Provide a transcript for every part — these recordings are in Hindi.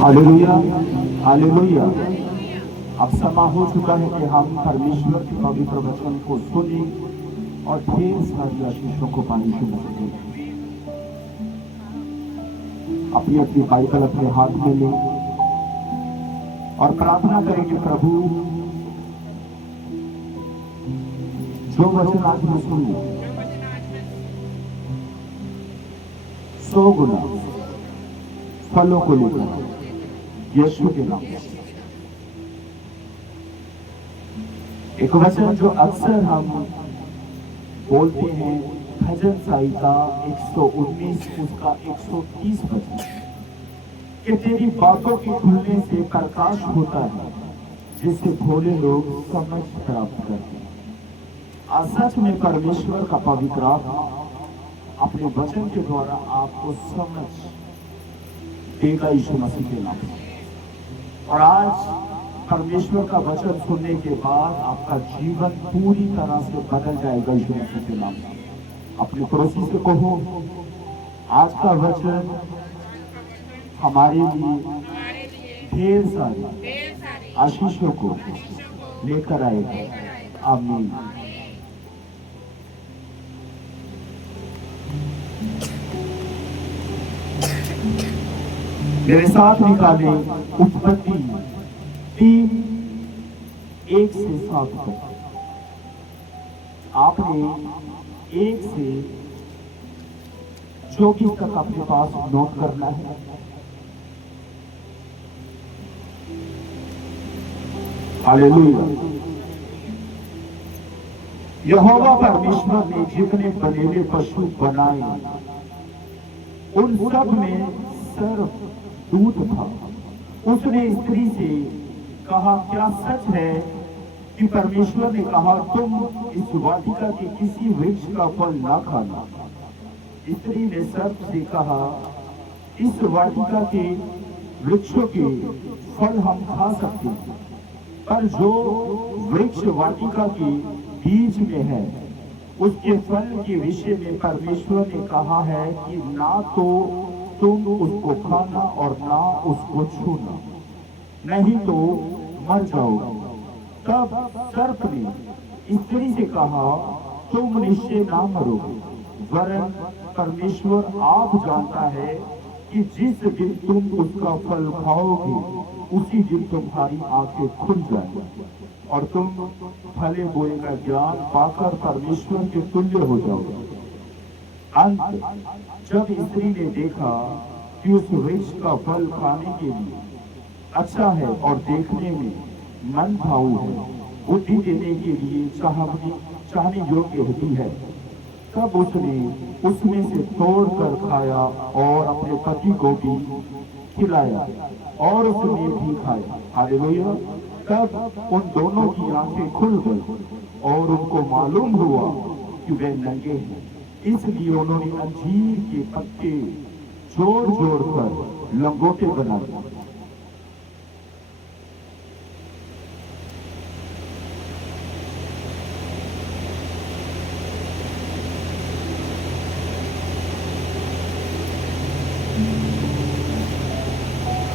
Hallelujah, hallelujah. अब समय हो चुका है कि हम परमेश्वर के पवित्र वचन को सुने और ढेर सारी आशीषों को पाने शुरू करें। अपनी अपनी बाइबल अपने हाथ में लें और प्रार्थना करें कि प्रभु जो वचन आज मैं सुनूं 100 गुना फलों को लेकर यीशु के नाम से। एक वचन जो अक्सर हम बोलते हैं, भजन संहिता 119 उसका 130 वचन, कि तेरी बातों के खुलने से प्रकाश होता है जिससे भोले लोग समझ प्राप्त करते हैं। आज सच में परमेश्वर का पवित्र आत्मा अपने वचन के द्वारा आपको समझ देगा यीशु मसीह के नाम से। और आज परमेश्वर का वचन सुनने के बाद आपका जीवन पूरी तरह से बदल जाएगा यीशु मसीह के नाम से। अपने पड़ोसी से कहो, आज का वचन हमारे लिए ढेर सारी आशीषों को लेकर आएगा। आमीन। मेरे साथ निकाले उत्पत्ति 3:1 से 7 तक। आपने 1 से 24 तक अपने पास नोट करना है। हालेलुया। यहोवा परमेश्वर ने जितने बनेले पशु बनाए उन सब में सिर्फ दूध था। उसने स्त्री से कहा, क्या सच है कि परमेश्वर ने कहा तुम इस वाटिका के किसी वृक्ष का फल ना खाना? स्त्री ने सर्प से कहा, इस वाटिका के वृक्षों के फल हम खा सकते हैं, पर जो वृक्ष वाटिका के बीच में है उसके फल के विषय में परमेश्वर ने कहा है कि ना तो तुम उसको खाना और ना उसको छूना, नहीं तो मर जाओगे। तब सर्प ने स्त्री से कहा, तुम निश्चय ना मरोगे, वरन परमेश्वर आप जानता है कि जिस दिन तुम उसका फल खाओगे उसी दिन तुम्हारी आंखें खुल जाएंगी और तुम फले बोए का ज्ञान पाकर परमेश्वर के तुल्य हो जाओगे। अंत जब स्त्री ने देखा कि उस वृक्ष का फल खाने के लिए अच्छा है और देखने में मन भाऊ है, बुद्धि देने के लिए चाहने योग्य होती है, तब उसने उसमें से तोड़कर खाया और अपने पति को भी खिलाया और उसने भी खाया। हालेलुया। तब उन दोनों की आंखें खुल गई और उनको मालूम हुआ कि वे नंगे हैं। इसलिए उन्होंने अंजीर के पत्ते जोड़ जोड़ कर लंगोटे बना दिए।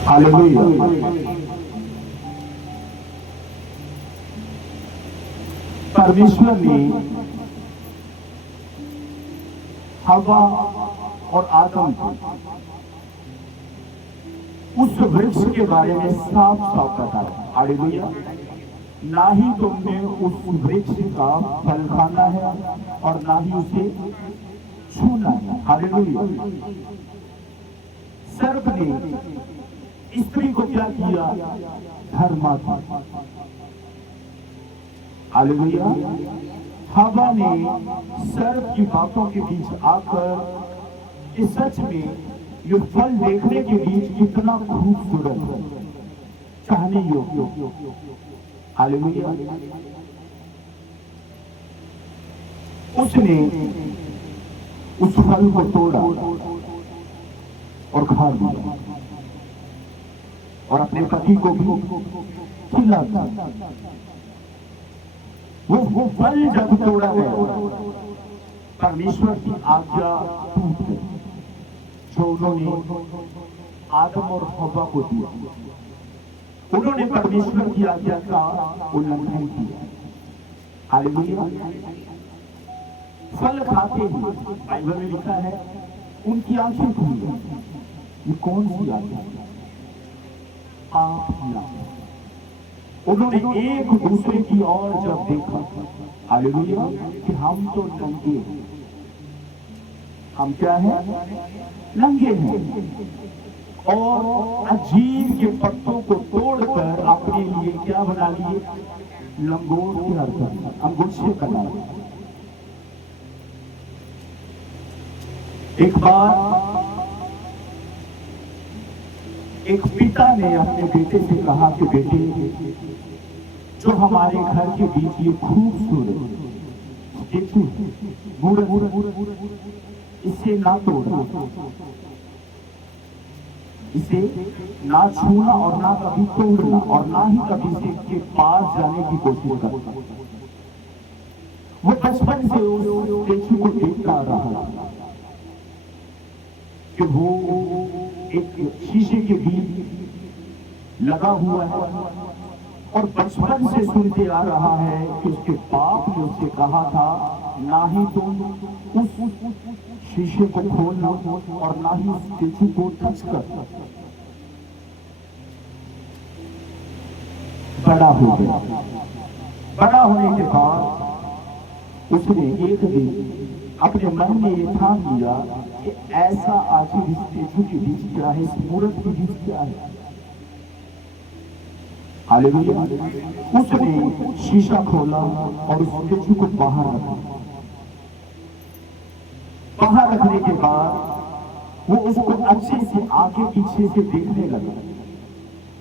हालेलुया। परमेश्वर ने हवा और आदम को उस वृक्ष के बारे में साफ साफ बताया। हालेलुया। ना ही तुमने उस वृक्ष का फल खाना है और ना ही उसे छूना है। हालेलुया। सर्प ने स्त्री को क्या किया? धर्मा था। हालेलुया। हवा ने सर्प की बातों के बीच आकर इस सच में ये फल देखने के बीच कितना खूबसूरत है, चाहने योग्य। हालेलुया। उसने उस फल को तोड़ा और खा लिया और अपने पति को भी खिला दिया। वो फल जब तोड़ा गया परमेश्वर की आज्ञा टूट गई जो उन्होंने आदम और हवा को दिया। उन्होंने परमेश्वर की आज्ञा का उल्लंघन किया। हालेलुया। फल खाते ही बाइबल में लिखा है उनकी आंखें खुली। ये कौन सी आज्ञा? पाप की आज्ञा। उन्होंने एक दूसरे की ओर जब देखा, हालेलुया, कि हम तो नंगे हैं। हम क्या है? नंगे हैं। और अंजीर के पत्तों को तोड़कर अपने लिए क्या बना लिए? लंगोट की हरकत, अंगूठे बना। एक बार एक पिता ने अपने बेटे से कहा कि बेटे, जो हमारे घर के बीच ये खूबसूरत स्टेचू है, इसे ना तोड़ना, इसे ना छूना और ना कभी तोड़ना और ना ही कभी इसके पास जाने की कोशिश करना। वो बचपन से उस स्टेचू को देखता रहा कि वो एक शीशे के बीच लगा हुआ है और बचपन से सुनते आ रहा है कि उसके बाप ने उससे कहा था ना ही तुम उस शीशे को खोलना और ना ही उस स्टेचू को टच कर। बड़ा हो गया। बड़ा होने के बाद उसने एक दिन अपने मन में ये ठान लिया कि ऐसा आखिर इस स्टेचू के बीच क्या है, इस मूर्त के बीच क्या है। हालेलुया। उसने शीशा खोला और उस स्टेचू को बाहर रखा। बाहर रखने के बाद वो उसको अच्छे से आगे पीछे से देखने लगा।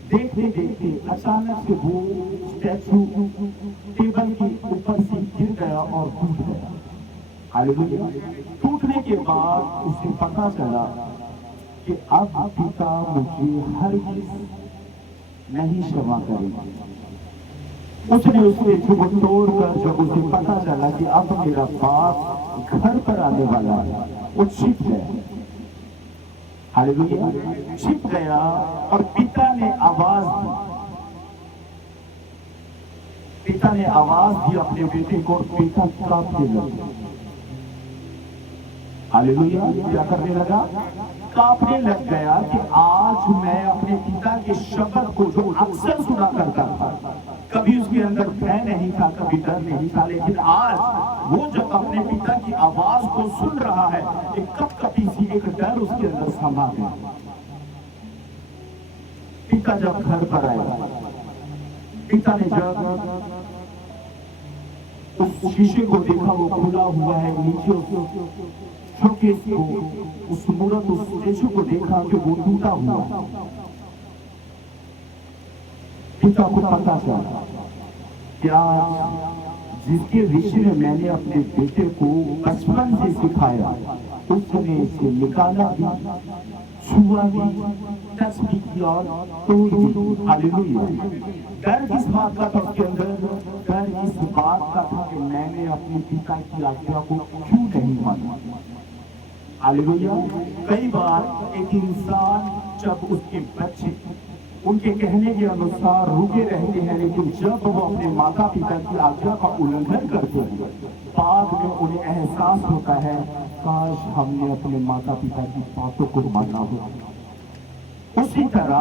देखते देखते अचानक से वो स्टैचू टेबल के ऊपर से गिर गया और टूट गया। हालेलुया। टूटने के बाद उसे पता चला कि अब पिता मुझे हरगिज़ नहीं क्षमा करेगा। उसने उस स्टैचू को तोड़कर जब उसे पता चला कि अब मेरा बाप घर पर आने वाला है, वो छिप गया। हालेलुया। छिप गया और पिता ने आवाज दी। पिता ने आवाज दी अपने बेटे को, बेटा कांपने लगा। हालेलुया। क्या करने लगा? कांपने लग गया कि आज मैं अपने पिता के शब्द को जो अक्सर सुना करता था, कभी उसके अंदर भय नहीं था, कभी डर नहीं था, लेकिन आज वो जब अपने पिता की आवाज को सुन रहा है, एक कपकपी सी एक डर उसके अंदर समा गया। पिता जब घर पर आया, पिता ने जब उस शीशे को देखा, वो खुला हुआ है, नीचे शोकेस को, उस मूर्त, उस स्टेचू को देखा कि वो टूटा हुआ। पिता को पता चला क्या जिसके विषय में मैंने अपने बेटे को बचपन से सिखाया, उसने इसे निकाला भी, छुआ भी, टच भी किया और तोड़ भी। हालेलुया। डर किस बात का था उसके अंदर? डर इस बात का था कि मैंने अपने पिता की आज्ञा को क्यों नहीं माना। हालेलुया। कई बार एक इंसान जब उसके बच्चे उनके कहने के अनुसार रुके रहते हैं, लेकिन जब वो अपने माता पिता की आज्ञा का उल्लंघन करते हैं, बाद में उन्हें एहसास होता है काश हमने अपने माता पिता की बातों को माना हो। उसी तरह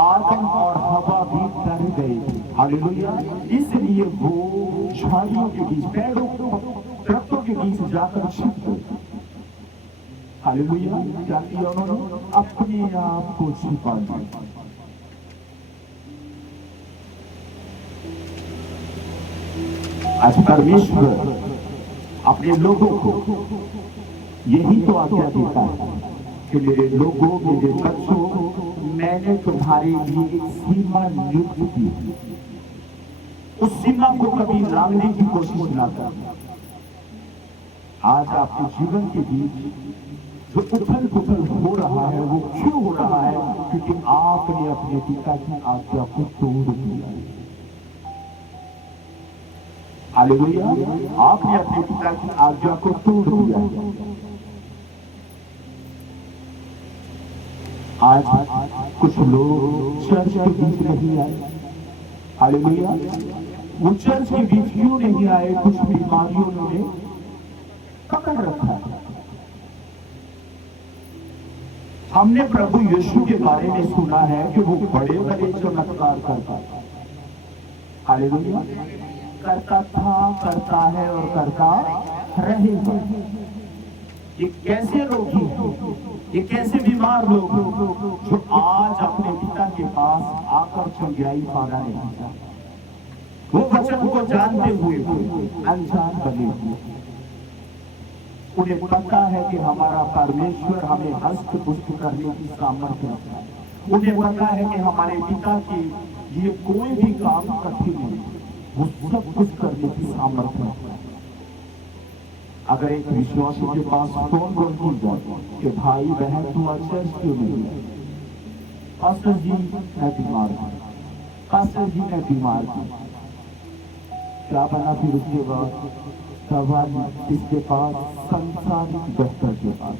आदम और हवा भी डर गए थे। हालेलुया। इसलिए वो झाड़ियों के बीच, पेड़ों, दरख्तों के बीच जाकर छिप गए। हालेलुया। क्या किया उन्होंने? अपने आप को छिपा दिया। आज परमेश्वर अपने लोगों को यही तो आज्ञा देता है कि मेरे लोगों, मेरे बच्चों, मैंने तुम्हारे लिए एक सीमा नियुक्त की, उस सीमा को कभी लांघने की कोशिश ना करना। आज आपके जीवन के बीच जो उथल पुथल हो रहा है, वो क्यों हो रहा है? क्योंकि आपने अपने पिता की आज्ञा को तोड़ दिया है। हालेलुया। आपने अपने पिता की आज्ञा को तोड़ दिया। आज कुछ लोग चर्च के बीच नहीं आए, हालेलुया। वो चर्च के बीच क्यों नहीं आए? कुछ बीमारियों ने पकड़ रखा है। हमने प्रभु यीशु के बारे में सुना है कि वो बड़े बड़े चमत्कार करता था, हालेलुया। करता था, करता है और करता रहेगा। ये कैसे रोगी हैं, ये कैसे बीमार लोग जो आज अपने पिता के पास आकर चंगाई पाना नहीं चाहते, वो वचन को जानते हुए अनजान बने हुए। उन्हें पता है कि हमारा परमेश्वर हमें हस्तपुष्ट करने की सामर्थ्य रखता है। उन्हें पता है कि हमारे पिता के लिए कोई भी काम कठिन नहीं, वो सब कुछ करने की सामर्थ्य रखता है। अगर एक विश्वासी के पास फोन कॉल की जाए कि भाई बहन तू आज चर्च क्यों नहीं है? पास्टर जी मैं बीमार हूं, पास्टर जी मैं बीमार हूं। क्या बना फिर उसके बाद? दवा इसके पास संसारिक डॉक्टर के पास,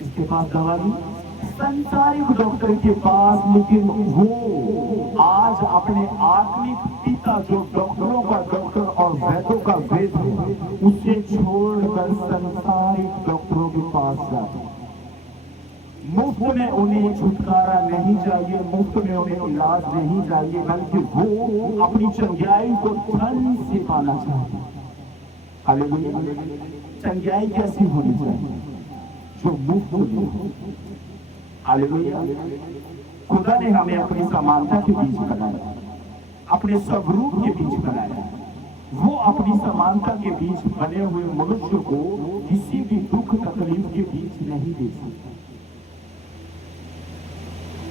इसके पास दवा संसारिक डॉक्टर के पास। लेकिन वो आज अपने आत्मिक पिता जो डॉक्टरों का डॉक्टर और वैद्यों का वैद्य है, उसे छोड़कर संसारिक डॉक्टरों के पास जाते। मुफ्त में उन्हें छुटकारा नहीं चाहिए, मुफ्त में उन्हें इलाज नहीं चाहिए, बल्कि वो अपनी चंगाई को धन से पाना चाहते। हालेलुया। चंगाई कैसी होनी चाहिए? जो मुफ्त में हो। हालेलुया। खुदा ने हमें अपनी समानता के बीच बनाया, अपने स्वरूप के बीच बनाया। वो अपनी समानता के बीच बने हुए मनुष्य को किसी भी दुख तकलीफ के बीच नहीं दे सकता।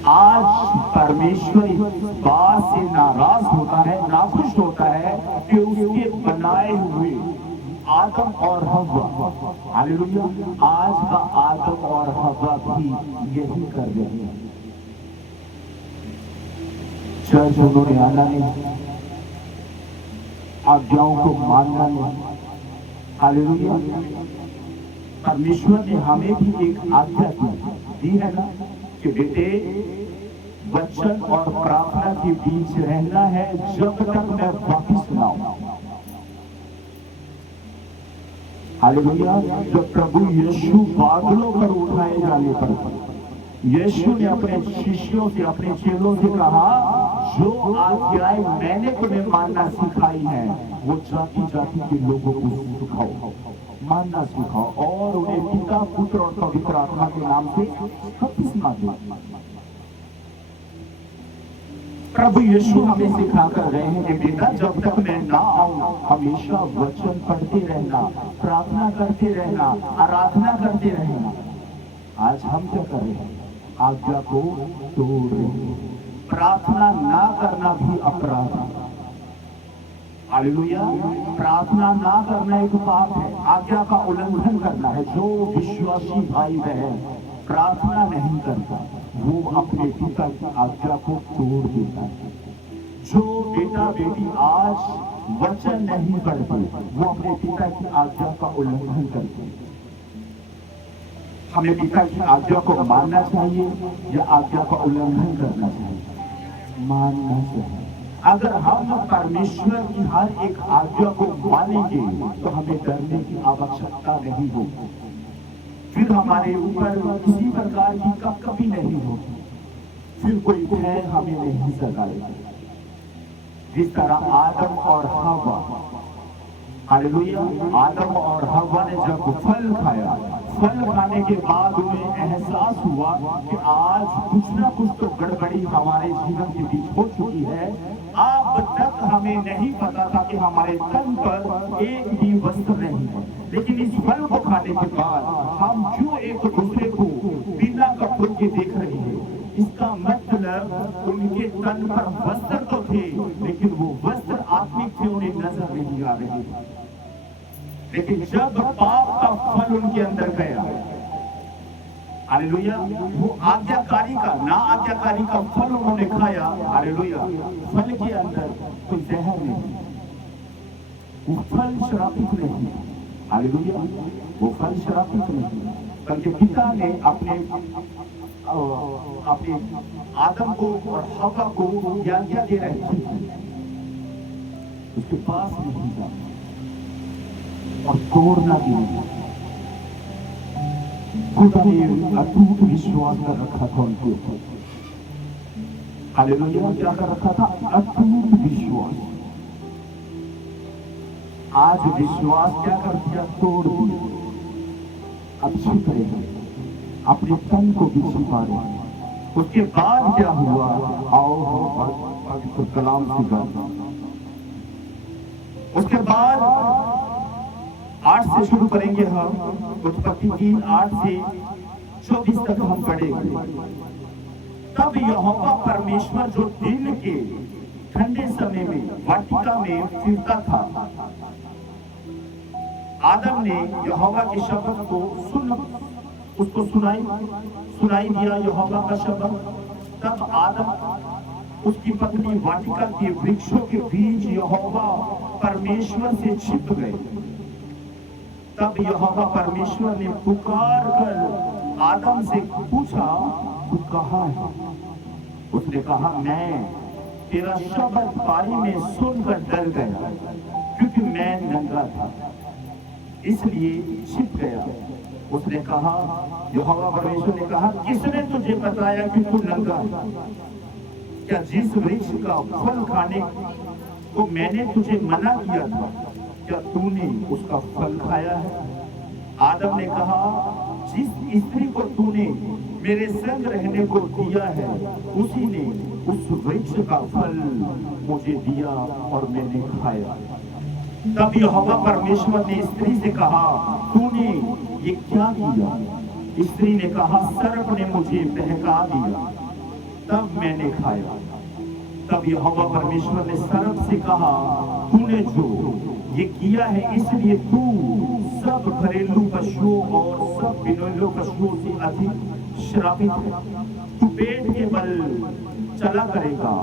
आज परमेश्वर इस बात से नाराज होता है, नाखुश होता है कि उसके बनाए हुए आदम और हव्वा, हालेलुया, आज का आदम और हव्वा भी यही कर रहे हैं। चर्च उन्होंने आना नहीं, आज्ञाओं को मानना नहीं, हालेलुया। परमेश्वर ने हमें भी एक आज्ञा दी है ना कि बेटे वचन और प्रार्थना के बीच रहना है जब तक मैं वापिस ना आऊं। हालेलुया। जब प्रभु यीशु बादलों पर उठाए जाने पर यीशु ने अपने शिष्यों से, अपने चेलों से कहा, जो आज्ञाएं मैंने तुम्हें मानना सिखाई है वो जाति जाति के लोगों को सिखाओ, मानना सिखाओ और उन्हें पिता, पुत्र और पवित्र आत्मा के नाम से बपतिस्मा दो। प्रभु यीशु हमें सिखाकर रहे हैं कि बेटा जब तक मैं ना आऊं हमेशा वचन पढ़ते रहना, प्रार्थना करते रहना, आराधना करते रहना। आज हम क्या कर रहे हैं? आज्ञा को तोड़ रहे हैं। प्रार्थना ना करना भी अपराध है, हालेलुया। प्रार्थना ना करना एक पाप है, आज्ञा का उल्लंघन करना है। जो विश्वासी भाई बहन प्रार्थना नहीं करता वो अपने पिता की आज्ञा को तोड़ देता है। जो बेटा बेटी आज वचन नहीं पढ़ते वो अपने पिता की आज्ञा का उल्लंघन करते हैं। हमें पिता की आज्ञा को मानना चाहिए या आज्ञा का उल्लंघन करना चाहिए? मानना चाहिए। अगर हम परमेश्वर की हर एक आज्ञा को मानेंगे तो हमें डरने की आवश्यकता नहीं होगी, फिर हमारे ऊपर किसी प्रकार की कपकपी नहीं होगी, फिर कोई भय हमें नहीं सताएगा। जिस तरह आदम और हव्वा, हालेलुया, आदम और हव्वा ने जब फल खाया, फल खाने के बाद उन्हें एहसास हुआ कि आज कुछ ना कुछ तो गड़बड़ी हमारे जीवन के बीच हो चुकी है। अब तक हमें नहीं पता था कि हमारे तन पर एक भी वस्त्र नहीं है, लेकिन इस फल को खाने के बाद हम क्यों एक दूसरे को बिना कपड़ों के देख रहे हैं? इसका मतलब उनके तन पर वस्त्र तो थे, लेकिन वो वस्त्र आत्मिक थे, उन्हें नजर नहीं आ रहे थे। लेकिन जब पाप का फल उनके अंदर गया, हालेलुया, वो आज्ञाकारी का, ना आज्ञाकारी का फल उन्होंने खाया, हालेलुया। फल के अंदर कोई जहर नहीं, वो फल श्रापित नहीं, हालेलुया, वो फल श्रापित नहीं, बल्कि पिता ने अपने अपने आदम को और हवा को आज्ञा दे रहे थे उसके पास नहीं था और तोड़ना भी नहीं। खुदा ने अटूट विश्वास कर रखा था उनके ऊपर। हालेलुया, क्या कर रखा था? अटूट विश्वास। आज विश्वास क्या कर दिया? तोड़ दिया। अब छिप रहे हैं, अपने तन को भी छिपा रहे हैं। उसके बाद क्या हुआ? आओ पवित्र कलाम से गाते। उसके बाद 8 से शुरू करेंगे हम। उत्पत्ति 3 8 से 24 तक हम पढ़ेंगे। तब यहोवा परमेश्वर जो दिन के ठंडे समय में वाटिका में फिरता था, आदम ने यहोवा के शब्द को उसको सुनाई दिया यहोवा का शब्द। तब आदम उसकी पत्नी वाटिका के वृक्षों के बीच यहोवा परमेश्वर से छिप गए। तब यहोवा परमेश्वर ने पुकार कर आदम से पूछा, तू कहाँ है? उसने कहा, मैं तेरा शब्द पानी में सुनकर डर गया, क्योंकि मैं नंगा था, इसलिए छिप गया। उसने कहा, यहोवा परमेश्वर ने कहा, किसने तुझे बताया कि तू नंगा? क्या जिस वृक्ष का फल खाने को मैंने तुझे मना किया था, क्या तूने उसका फल खाया है? आदम ने कहा, जिस स्त्री को तूने मेरे संग रहने को दिया है, उसी ने उस वृक्ष का फल मुझे दिया और मैंने खाया। तब यहोवा परमेश्वर ने स्त्री से कहा, तूने ये क्या किया? स्त्री ने कहा, सर्प ने मुझे बहका दिया, तब मैंने खाया। तब यहोवा परमेश्वर ने सर्प से कहा, तूने जो ये किया है, इसलिए तू सब घरेलू पशुओं और सब बिनोलो पशुओं से अधिक श्रापित है। तू पेट के बल चला करेगा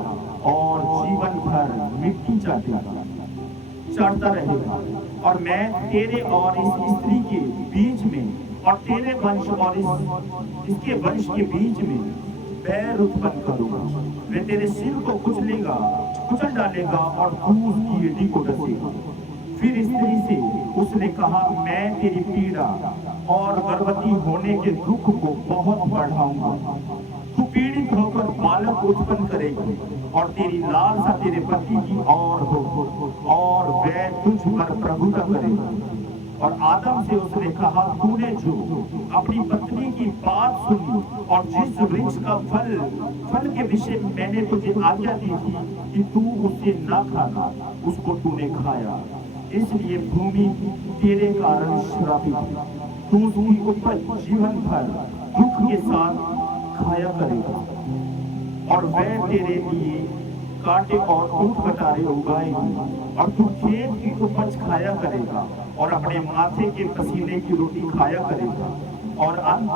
और जीवन भर मिट्टी चाटता रहेगा। और मैं तेरे और इस स्त्री के बीच में और तेरे वंश और इसके वंश के बीच में बैर उत्पन्न करूंगा। मैं तेरे सिर को कुचल डालेगा और तू उसकी एड़ी को डसेगा। फिर स्त्री से उसने कहा, मैं तेरी पीड़ा और गर्भवती होने के दुख को बहुत बढ़ाऊंगा। तू पीड़ित होकर बालक उत्पन्न करेगी और तेरी लालसा तेरे पति की ओर हो और वह तुझ पर प्रभुता करेगा। और आदम से उसने कहा, तूने जो अपनी पत्नी की बात सुनी और जिस वृक्ष का फल के विषय में मैंने तुझे आज्ञा दी थी कि तू उसे न खाना, उसको तूने खाया, इसलिए भूमि तेरे कारण श्रापित है। तू उसकी उपज जीवन भर दुख के साथ खाया करेगा और वह तेरे लिए कांटे और ऊंट कटारे उगाएगी। और तू खेत की उपज खाया करेगा और अपने माथे के पसीने की रोटी खाया करेगा और अंत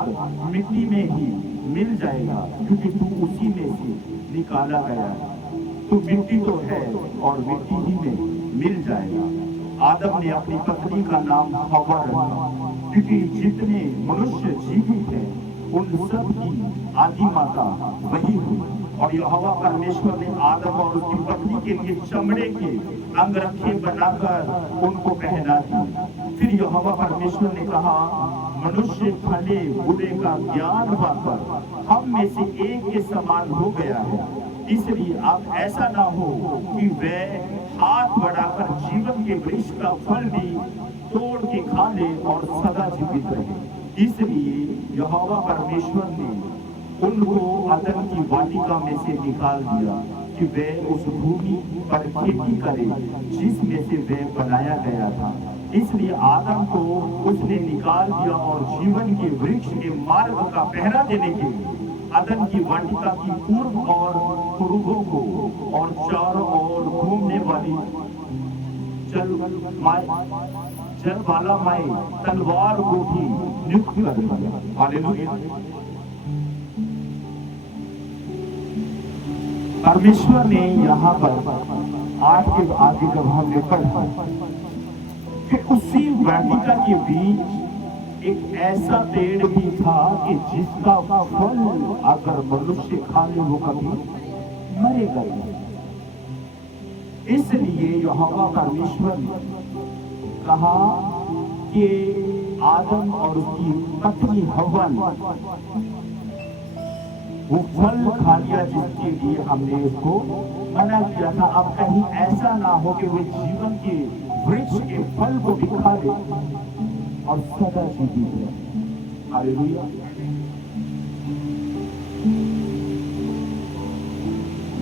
मिट्टी में ही मिल जाएगा, क्योंकि तू उसी में से निकाला गया है। तू मिट्टी तो है और मिट्टी ही में मिल जाएगा। आदम ने अपनी पत्नी का नाम हवा रखा, क्योंकि जितने मनुष्य जीवित हैं उन सब की आदि माता वही हुई। और यहोवा परमेश्वर ने आदम और उसकी पत्नी के लिए चमड़े के अंगरखे बनाकर उनको पहना दी। फिर यहोवा परमेश्वर ने कहा, मनुष्य भले बुरे का ज्ञान पाकर हम में से एक के समान हो गया है, इसलिए अब ऐसा ना हो कि वह हाथ बढ़ाकर जीवन के वृक्ष का फल भी तोड़ के खा ले और सदा जीवित रहे। इसलिए यहोवा परमेश्वर ने उनको अदन की वाटिका में से निकाल दिया कि वह उस भूमि पर खेती करे जिसमें से वह बनाया गया था। इसलिए आदम को उसने निकाल दिया और जीवन के वृक्ष के मार्ग का पहरा देने के लिए अदन की वाटिका की पूर्व और पूर्वों को और चारों ओर घूमने वाली चल वाला माई तलवार को भी नियुक्त कर दिया। हालेलुया। परमेश्वर ने यहाँ पर आज के आगे जब हम लेकर कि उसी वाटिका के बीच एक ऐसा पेड़ भी था कि जिसका फल अगर मनुष्य खा ले वो कभी मरेगा नहीं। इसलिए यहोवा परमेश्वर ने कहा कि आदम और उसकी पत्नी हव्वा ने वो फल खा लिया जिसके लिए हमने उसको मना किया था। अब कहीं ऐसा ना हो कि वे जीवन के वृक्ष के फल को भी खा ले और सदा जीवित रहे। हालेलुया।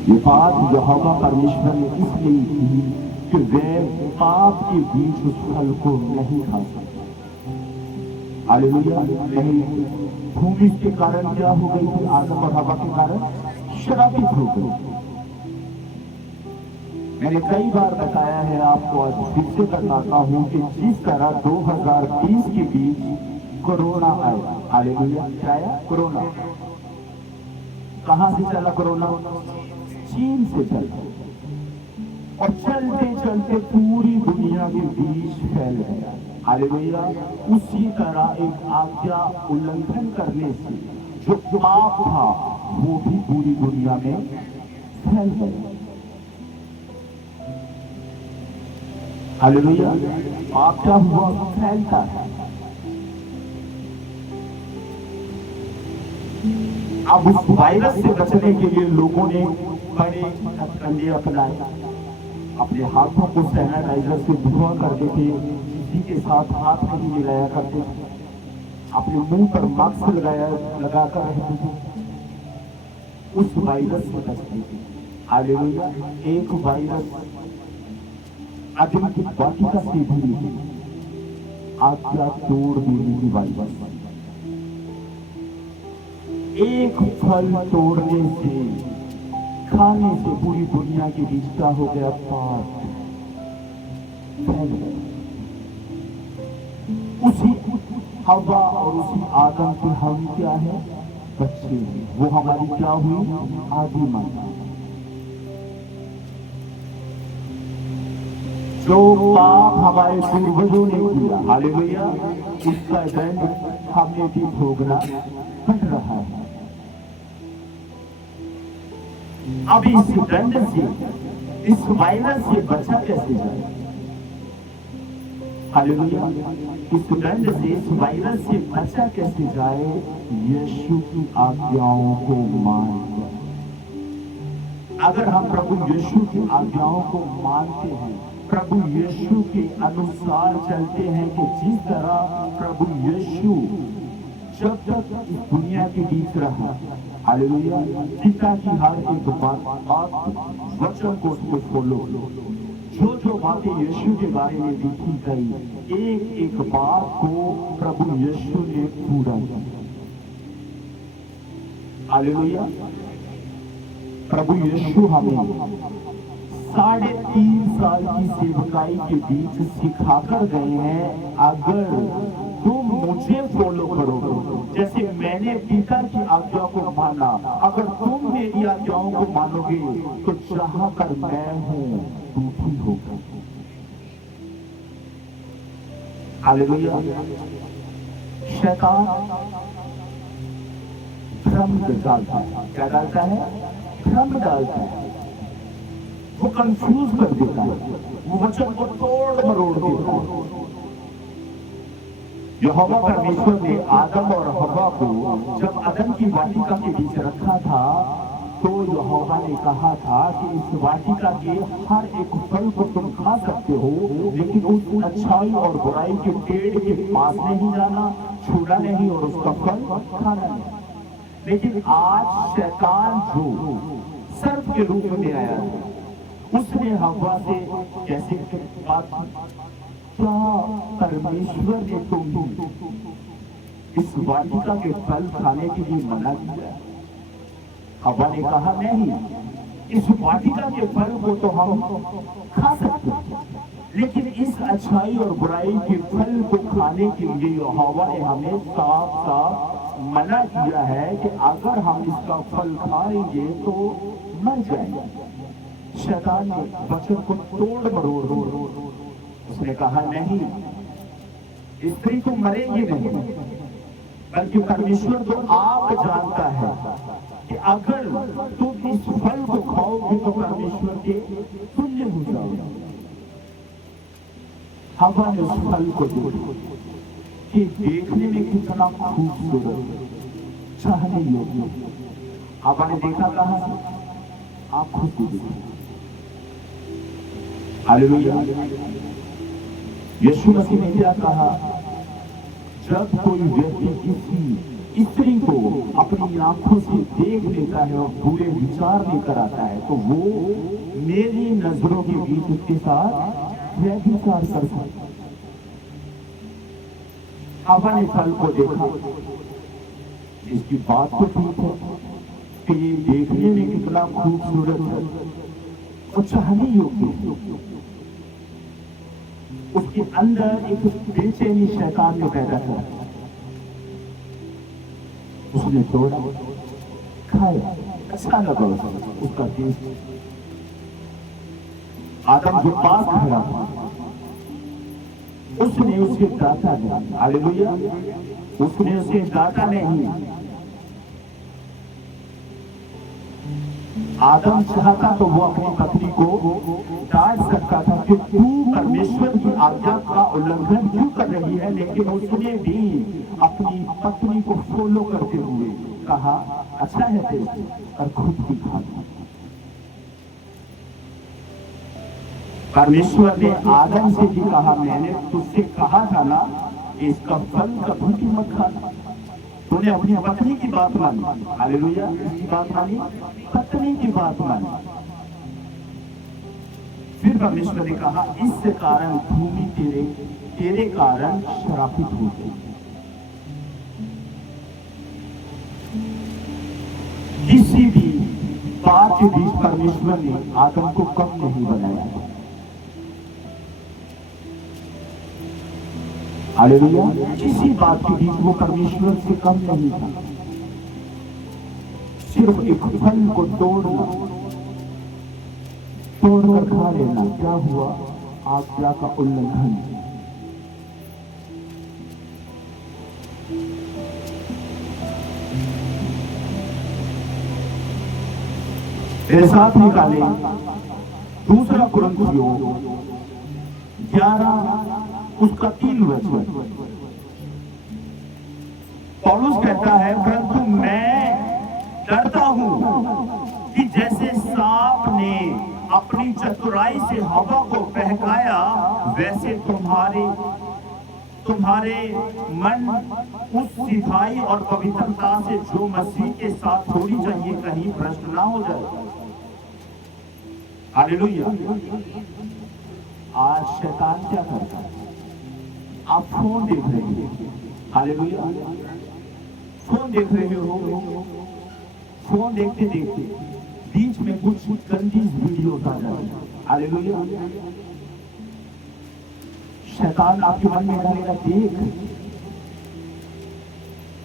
ये बात यहोवा परमेश्वर ने इसलिए की कि वे पाप के बीच उस फल को नहीं खा सकते। हालेलुया। नहीं, भूमि के कारण क्या हो गई थी? आदम और हवा के कारण श्रापित हो गई। मैंने कई बार बताया है आपको, आज फिर से बताता हूं कि जिस तरह 2020 के बीच कोरोना आया। हालेलुया। क्या आया? कोरोना। कहां से चला कोरोना? चीन से चला और चलते चलते पूरी दुनिया के बीच फैल गया। हालेलुया। उसी तरह एक आज्ञा उल्लंघन करने से जो पाप था वो भी पूरी दुनिया में फैल गया। हालेलुया। पाप क्या हुआ? फैलता है। अब उस वायरस से बचने के लिए लोगों ने बड़े हथकंडे अपनाए। अपने हाथों को सैनिटाइजर से धुआ करते थे, किसी के साथ हाथ नहीं मिलाया करते थे, अपने मुंह पर मास्क लगाकर रहते थे उस वायरस से बचने के। हालेलुया। एक वायरस आदमी की वाटिका से भी आज्ञा तोड़ देने की वायरस। एक फल तोड़ने से, खाने से पूरी दुनिया के बीच क्या हो गया? पाप फैल गया। उसी हवा और उसी आदम के हम क्या है? बच्चे। वो हमारी क्या हुई? आदि माता। जो पाप हमारे पूर्वजों ने किया, हालेलुया, उसका दंड हमें भी भोगना पड़ रहा है। अब इस दंड से, इस वायरस से बचा कैसे जाए? हालेलुया। इस दंड से, इस वायरस से बचा कैसे जाए? यीशु की आज्ञाओं को मानकर। अगर हम प्रभु यीशु की आज्ञाओं को मानते हैं, प्रभु यीशु के अनुसार चलते हैं, कि जिस तरह प्रभु यीशु जब तक इस दुनिया के बीच रहा, हालेलुया, पिता की हर एक बात वचन को उसको फॉलो, जो बातें यीशु के बारे में लिखी गई, एक एक बात को प्रभु यीशु ने पूरा किया। हालेलुया। प्रभु यीशु हमें 3.5 साल की सेवकाई के बीच सिखाकर गए हैं, अगर तुम मुझे फॉलो करोगे, जैसे मैंने पिता की आज्ञा को माना, अगर तुम मेरी आज्ञाओं को मानोगे तो जहां पर मैं हूं तू भी होगा। हालेलुया। शैतान भ्रम डालता है। क्या डालता है? भ्रम डालता है। वो कंफ्यूज कर देता है, वो वचन को तोड़ मरोड़ देता है। यहोवा परमेश्वर ने आदम और हव्वा को जब अदन की वाटिका के बीच रखा था, तो यहोवा ने कहा था कि इस वाटिका के हर एक फल को तुम खा सकते हो, लेकिन उस अच्छाई और बुराई के पेड़ के पास नहीं जाना, छूना नहीं और उसका फल खाना नहीं। लेकिन आज शैतान जो सर्प के रूप में आया, उसने हव्वा से कैसे बात की? क्या परमेश्वर ने तुम्हें इस वाटिका के फल खाने के लिए मना किया? हव्वा ने कहा नहीं, इस वाटिका के फल को तो हम खा सकते हैं, लेकिन इस अच्छाई और बुराई के फल को खाने के लिए यहोवा ने हमें साफ साफ मना किया है कि अगर हम इसका फल खाएंगे तो मर जाएंगे। शैतान ने वचन को तोड़ मरोड़, उसने कहा नहीं, स्त्री तो मरेगी नहीं, बल्कि परमेश्वर तो आप जानता है कि अगर तुम इस फल को खाओगे तो परमेश्वर के तुल्य हो जाओगे। हवा ने उस फल को देखा कि देखने में कितना खूबसूरत, चाहने योग्य। हवा ने देखा कहां से? आंखों से देखा। हालेलुया। यीशु मसीह ने क्या कहा? जब कोई व्यक्ति किसी स्त्री को अपनी आंखों से देख लेता है और बुरे विचार लेकर आता है तो वो मेरी नजरों के बीच उसके साथ व्यभिचार करता है। हवा ने फल को देखा, इसकी बात तो ठीक है कि ये देखने में कितना खूबसूरत है और चाहने योग्य है। उसके अंदर एक बेचैनी शैतान ने पैदा किया। उसने तोड़ा, खाया, अच्छा लगा उसका टेस्ट। आदम जो पास खड़ा था उसने उसे डांटा नहीं। हालेलुया। उसने उसे डांटा नहीं। आदम चाहता तो वो अपनी पत्नी को डांट सकता था कि तू परमेश्वर की आज्ञा का उल्लंघन क्यों कर रही है, लेकिन उसने भी अपनी पत्नी को फॉलो करते हुए कहा अच्छा है तेरे, और खुद भी खा। परमेश्वर ने आदम से भी कहा, मैंने तुझसे कहा था ना इसका फल कभी भी मत खाना। तूने अपनी पत्नी की बात मानी। हालेलुया। किसकी बात मानी? पत्नी की बात मानी। फिर परमेश्वर ने कहा इस कारण भूमि तेरे कारण श्रापित हो गई। किसी भी बात के बीच परमेश्वर ने आदम को कम नहीं बनाया। हालेलुया। किसी बात के बीच वो परमेश्वर से कम नहीं था। सिर्फ एक फल को तोड़कर खा लेना क्या हुआ? आज्ञा का उल्लंघन। मेरे साथ निकाले दूसरा कुरिन्थियों 11 उसका 3 वचन। पौलुस कहता है परंतु मैं डरता हूं कि जैसे सांप ने अपनी चतुराई से हवा को बहकाया वैसे तुम्हारे मन उस सिधाई और पवित्रता से जो मसीह के साथ होनी चाहिए कहीं भ्रष्ट ना हो जाए। हालेलुया। आज शैतान क्या करता है? आप फोन देख रहे हो। हालेलुया। फोन देख रहे हो, फोन देखते देखते बीच में कुछ गंदी वीडियो आ जाती है। हालेलुया। शैतान आपके मन में डालेगा देख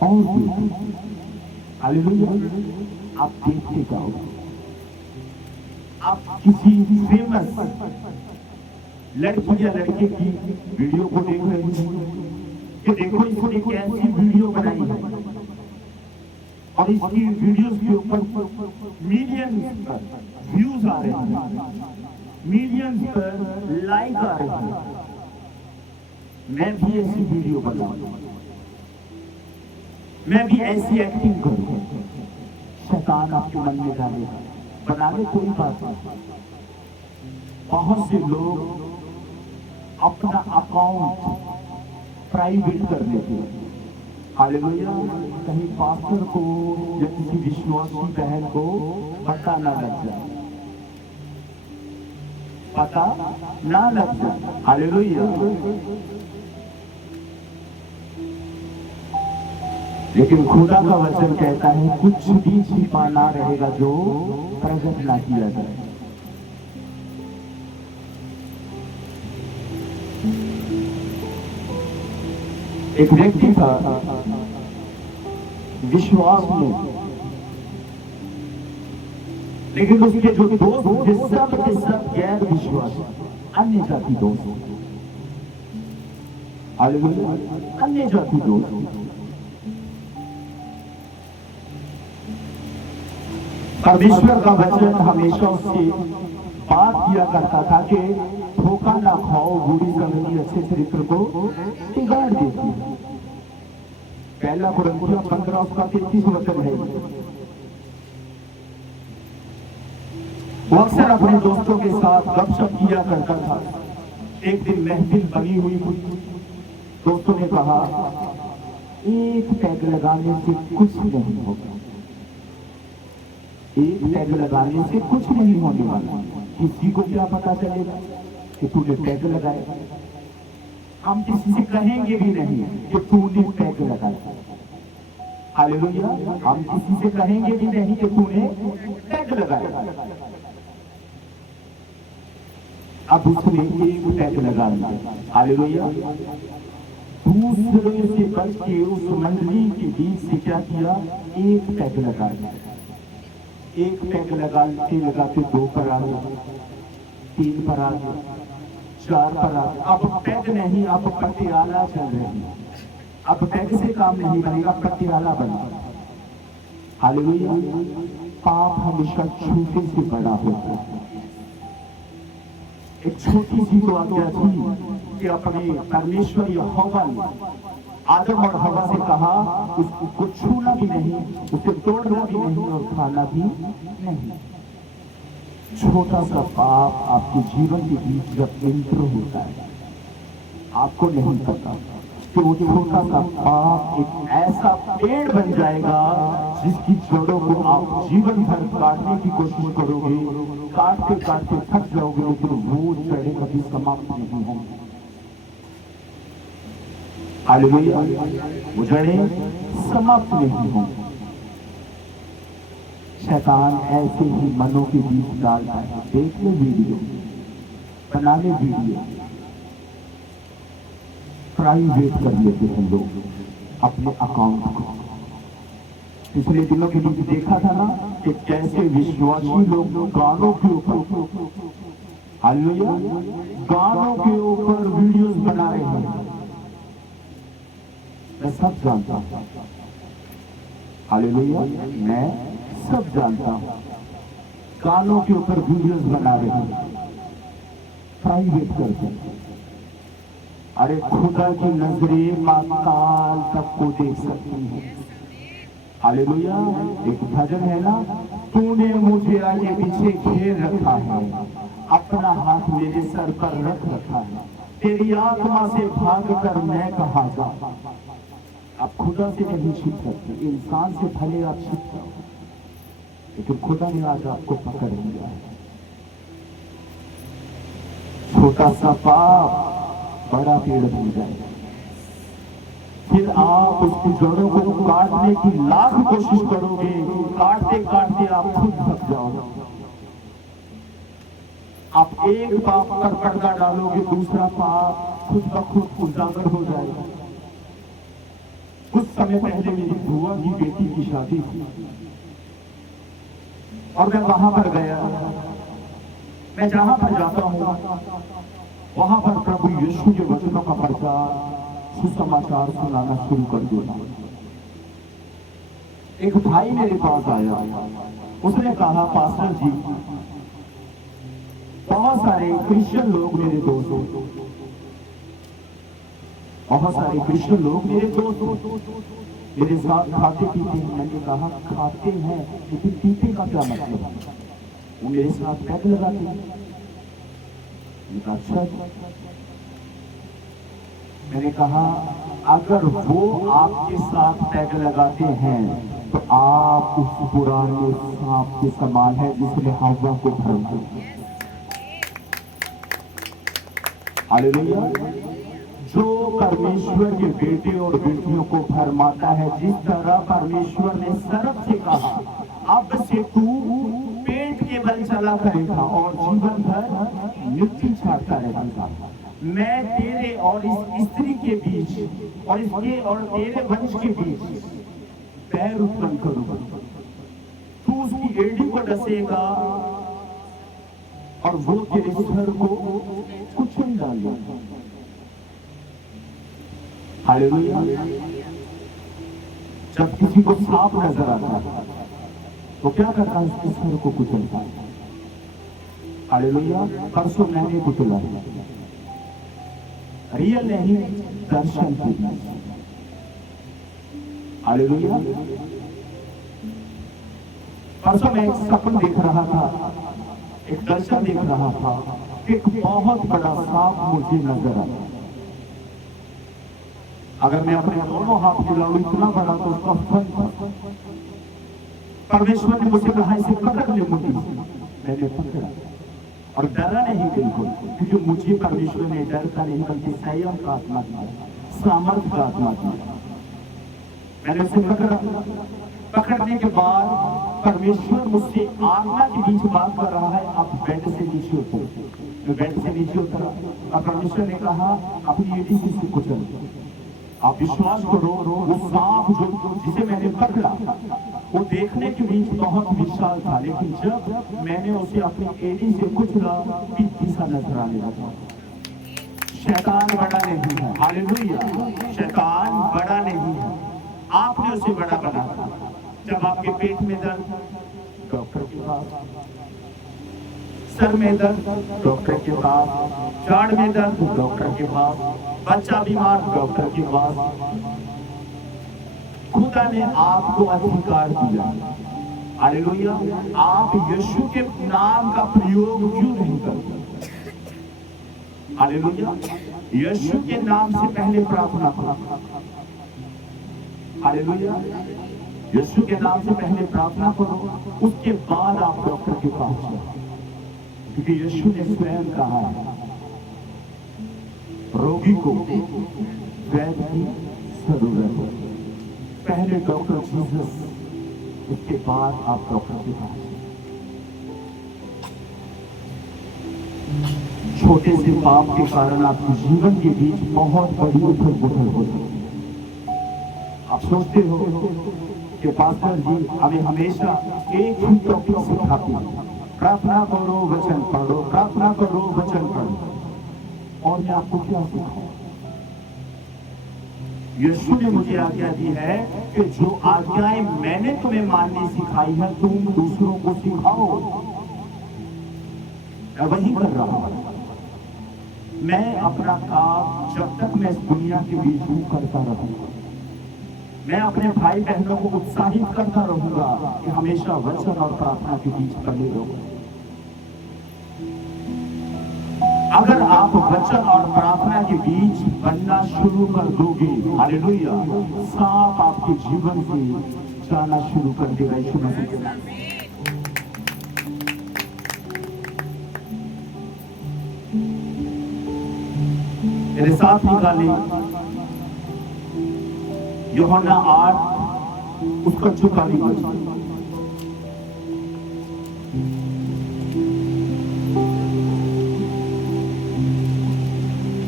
और देख। हालेलुया। आप देखते जाओ। आप किसी फेमस लड़की या लड़के की वीडियो को देख रहे हैं कि देखो इसने कैसी वीडियो बनाई है और इसकी वीडियोस के ऊपर मिलियंस पर व्यूज आ रहे हैं, मिलियंस पर लाइक आ रहे हैं। मैं भी ऐसी वीडियो बनाऊं, मैं भी ऐसी एक्टिंग करूं। शैतान आपके मन में डालेगा। बनाने कोई बात नहीं। बहुत से लोग अपना अकाउंट प्राइवेट कर लेते हैं। हालेलुया। कहीं पास्टर को या किसी विश्वासी बहन को पता ना लग जाए, पता ना लग जाए। हालेलुया। लेकिन खुदा का वचन कहता है कुछ भी छिपा ना रहेगा जो प्रकट ना किया जाए। एक व्यक्ति था विश्वास में, लेकिन उसके जो दोस्त थे सब के सब गैर विश्वास अन्य जाति दोस्त। हालेलुया। अन्य जाति दोस्त परमेश्वर का वचन हमेशा उससे बात किया करता था कि धोखा ना खाओ, बुरी संगति अच्छे चरित्र को बिगाड़ देती है। पहला कुरिन्थियों 15 उसका 33 वचन है। वो अक्सर अपने दोस्तों के साथ गपशप किया करता था। एक दिन महफिल बनी हुई थी। दोस्तों ने कहा, एक पैग लगाने से कुछ नहीं होगा, एक पैग लगाने से कुछ नहीं होने वाला। किसी को क्या पता चलेगा कि तूने पैग लगाया? हम किसी से कहेंगे भी नहीं कि तूने पैग लगाया। हालेलुया। हम किसी से कहेंगे भी नहीं कि तूने पैग लगाया। अब उसने एक पैग लगा लिया। हालेलुया। दूसरे से बच के उस मंडली के बीच से क्या किया? एक पैग लगा लिया। एक पैग लगाते 2 पर आ गए, 3 पर आ गए, 4 पर आ गए। अब पैग नहीं, अब पटियाला चल रही है। अब पैग से काम नहीं बनेगा, पटियाला बनेगा। हालेलुया। पाप हमेशा छोटे से बड़ा होता है। एक छोटी सी तो आज्ञा थी कि अपने परमेश्वर यहोवा ने आदम और हवा से कहा, उसको छूना भी नहीं, उसे तोड़ना भी नहीं और खाना भी नहीं। छोटा सा पाप आपके जीवन के बीच जब एंटर होता है, आपको नहीं पता कि वो छोटा सा पाप एक ऐसा पेड़ बन जाएगा जिसकी जड़ों को आप जीवन भर काटने की कोशिश करोगे, काटते काटते थक जाओगे, लेकिन वो जड़ें कभी समाप्त नहीं होंगी। हालेलुया। वो जड़ें समाप्त नहीं होंगी। शैतान ऐसे ही मनों के बीच डालता है। देख ले वीडियो, बना ले वीडियो, प्राइवेट कर लेते हैं लोग अपने अकाउंट को। पिछले दिनों के बीच देखा था ना कि कैसे विश्वासी लोग गानों के ऊपर, हालेलुया, गानों के ऊपर वीडियोस बना रहे हैं। मैं सब जानता हूं, हालेलुया, मैं सब जानता हूं। गानों के ऊपर वीडियोस बना रहे हैं, प्राइवेट करते हैं। अरे खुदा की नजरें पाताल तक को देख सकती है। हालेलुया। एक भजन है ना, तूने मुझे आगे पीछे घेर रखा है, अपना हाथ मेरे सर पर रख रखा है, तेरी आत्मा से भाग कर मैं कहाँ जाऊं। आप खुदा से नहीं छिप सकते। इंसान से भले आप छिप जाओ, लेकिन खुदा ने आज आपको पकड़ लिया है। छोटा सा पाप बड़ा पेड़ बन जाएगा। फिर आप उसकी जड़ों को काटने की लाख कोशिश करोगे, काटते काटते आप खुद थक जाओगे। आप एक पाप पर पर्दा डालोगे, दूसरा पाप खुद ब खुद उजागर हो जाएगा। कुछ समय पहले मेरी बुआ की बेटी की शादी थी और मैं वहां पर गया। मैं जहां पर जाता हूं वहां पर प्रभु यीशु के वचनों का प्रचार, सुसमाचार सुनाना शुरू कर दिया। एक भाई मेरे पास आया, उसने कहा, पास्टर जी, बहुत सारे क्रिश्चियन लोग मेरे दोस्त, बहुत सारे क्रिश्चियन लोग मेरे दोस्त मेरे साथ खाते पीते हैं। मैंने कहा, खाते हैं लेकिन पीते का क्या मतलब? वो मेरे साथ पैग लगाते हैं। अच्छा, मैंने कहा, अगर वो आपके साथ पैग लगाते हैं तो आप उस पुराने सांप के समान है जिसने हवा को भर दिया। हालेलुया। जो परमेश्वर के बेटे और बेटियों को भरमाता है, जिस तरह परमेश्वर ने सर्प से कहा, अब से तू पेट के बल चला करेगा और जीवन भर मिट्टी छाटता रहेगा। मैं तेरे और इस स्त्री के बीच और इसके और तेरे वंश के बीच पैर उत्पन्न करूंगा। तू उसकी एड़ी को डसेगा और वो तेरे सर को कुचल डालेगा। हालेलुया। जब किसी को सांप नजर आता है तो क्या करता है? उसके सर को कुचलता है। हालेलुया। परसों मैंने कुचला है, रियल नहीं, दर्शन की। हालेलुया। परसों मैं एक सपन देख रहा था, एक दर्शन देख रहा था। एक बहुत बड़ा सांप मुझे नजर आया। अगर मैं अपने दोनों हाथ मिलाऊं इतना बड़ा तो उसका फल था। परमेश्वर ने मुझे कहा इसे पकड़ ले मुझे। मैंने पकड़ा और डरा नहीं बिल्कुल, क्योंकि मुझे परमेश्वर ने डर का नहीं बल्कि संयम का आत्मा दिया, सामर्थ्य का आत्मा दिया। मैंने उसे पकड़ा। पकड़ने के बाद परमेश्वर मुझसे आत्मा के बीच बात कर रहा है, आप बेड से नीचे उतरो। मैं बेड से नीचे उतरा और परमेश्वर ने कहा अपनी एड़ी से कुचल। आप विश्वास करो, वो सांप जो जिसे मैंने पकड़ा वो देखने के बीच बहुत विशाल था, लेकिन जब मैंने उसे अपनी एड़ी से कुचला पीछे सा नजर आने लगा। शैतान बड़ा नहीं है। हालेलुया। शैतान बड़ा नहीं है, आपने उसे बड़ा बनाया। जब आपके पेट में दर्द, डॉक्टर के पास। सर में दर्द, डॉक्टर के पास। जाड़ में दर्द, डॉक्टर के पास। बच्चा बीमार, डॉक्टर के पास। खुदा ने आपको अधिकार दिया। हालेलुया। आप यीशु के नाम का प्रयोग क्यों नहीं करते? हालेलुया। यीशु के नाम से पहले प्रार्थना करो। हालेलुया। यीशु के नाम से पहले प्रार्थना करो, उसके बाद आप डॉक्टर के पास जाओ, क्योंकि यीशु ने स्वयं कहा है रोगी को वैद्य की जरूरत है। पहले डॉक्टर जीसस, उसके बाद आप डॉक्टर के पास। छोटे से पाप के कारण आपके जीवन के बीच बहुत बड़ी उथल पुथल हो सकती है। आप सोचते हो कि पास्टर जी हमें हमेशा एक ही टॉपिक सिखाते हैं, प्रार्थना करो वचन पढ़ो, प्रार्थना करो वचन पढ़ो। और मैं आपको क्या सिखाऊं? यीशु ने मुझे आज्ञा दी है कि जो आज्ञाएं मैंने तुम्हें माननी सिखाई है तुम दूसरों को सिखाओ। मैं वही कर रहा हूं। मैं अपना काम जब तक मैं इस दुनिया के बीच हूं करता रहूंगा। मैं अपने भाई बहनों को उत्साहित करता रहूंगा कि हमेशा वचन और प्रार्थना के बीच बने रहो। अगर आप वचन और प्रार्थना के बीच बनना शुरू कर दोगे, हालेलुया, सांप आपके जीवन से जाना शुरू कर देगा। यीशु मसीह के नाम में। मेरे साथ निकाले यूहन्ना 8 उसका 44 वचन।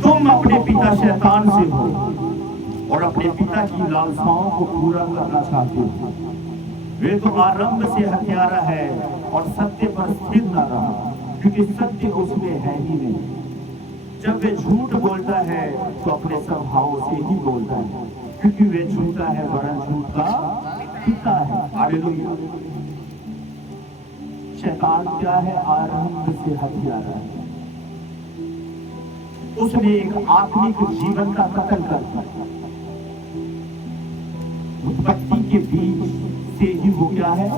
तुम अपने पिता शैतान से हो और अपने पिता की लालसाओं को पूरा करना चाहते हो। वे तो आरंभ से हत्यारा है और सत्य पर स्थिर न रहा, क्योंकि सत्य उसमें है ही नहीं। जब वे झूठ बोलता है तो अपने स्वभाव से ही बोलता है, क्योंकि वे झूठा है वरन झूठ का पिता है। हालेलुया। शैतान क्या है? आरंभ से हत्यारा है। उसने एक आत्मिक जीवन का कत्ल कर दिया। उत्पत्ति के बीच से ही वो क्या है?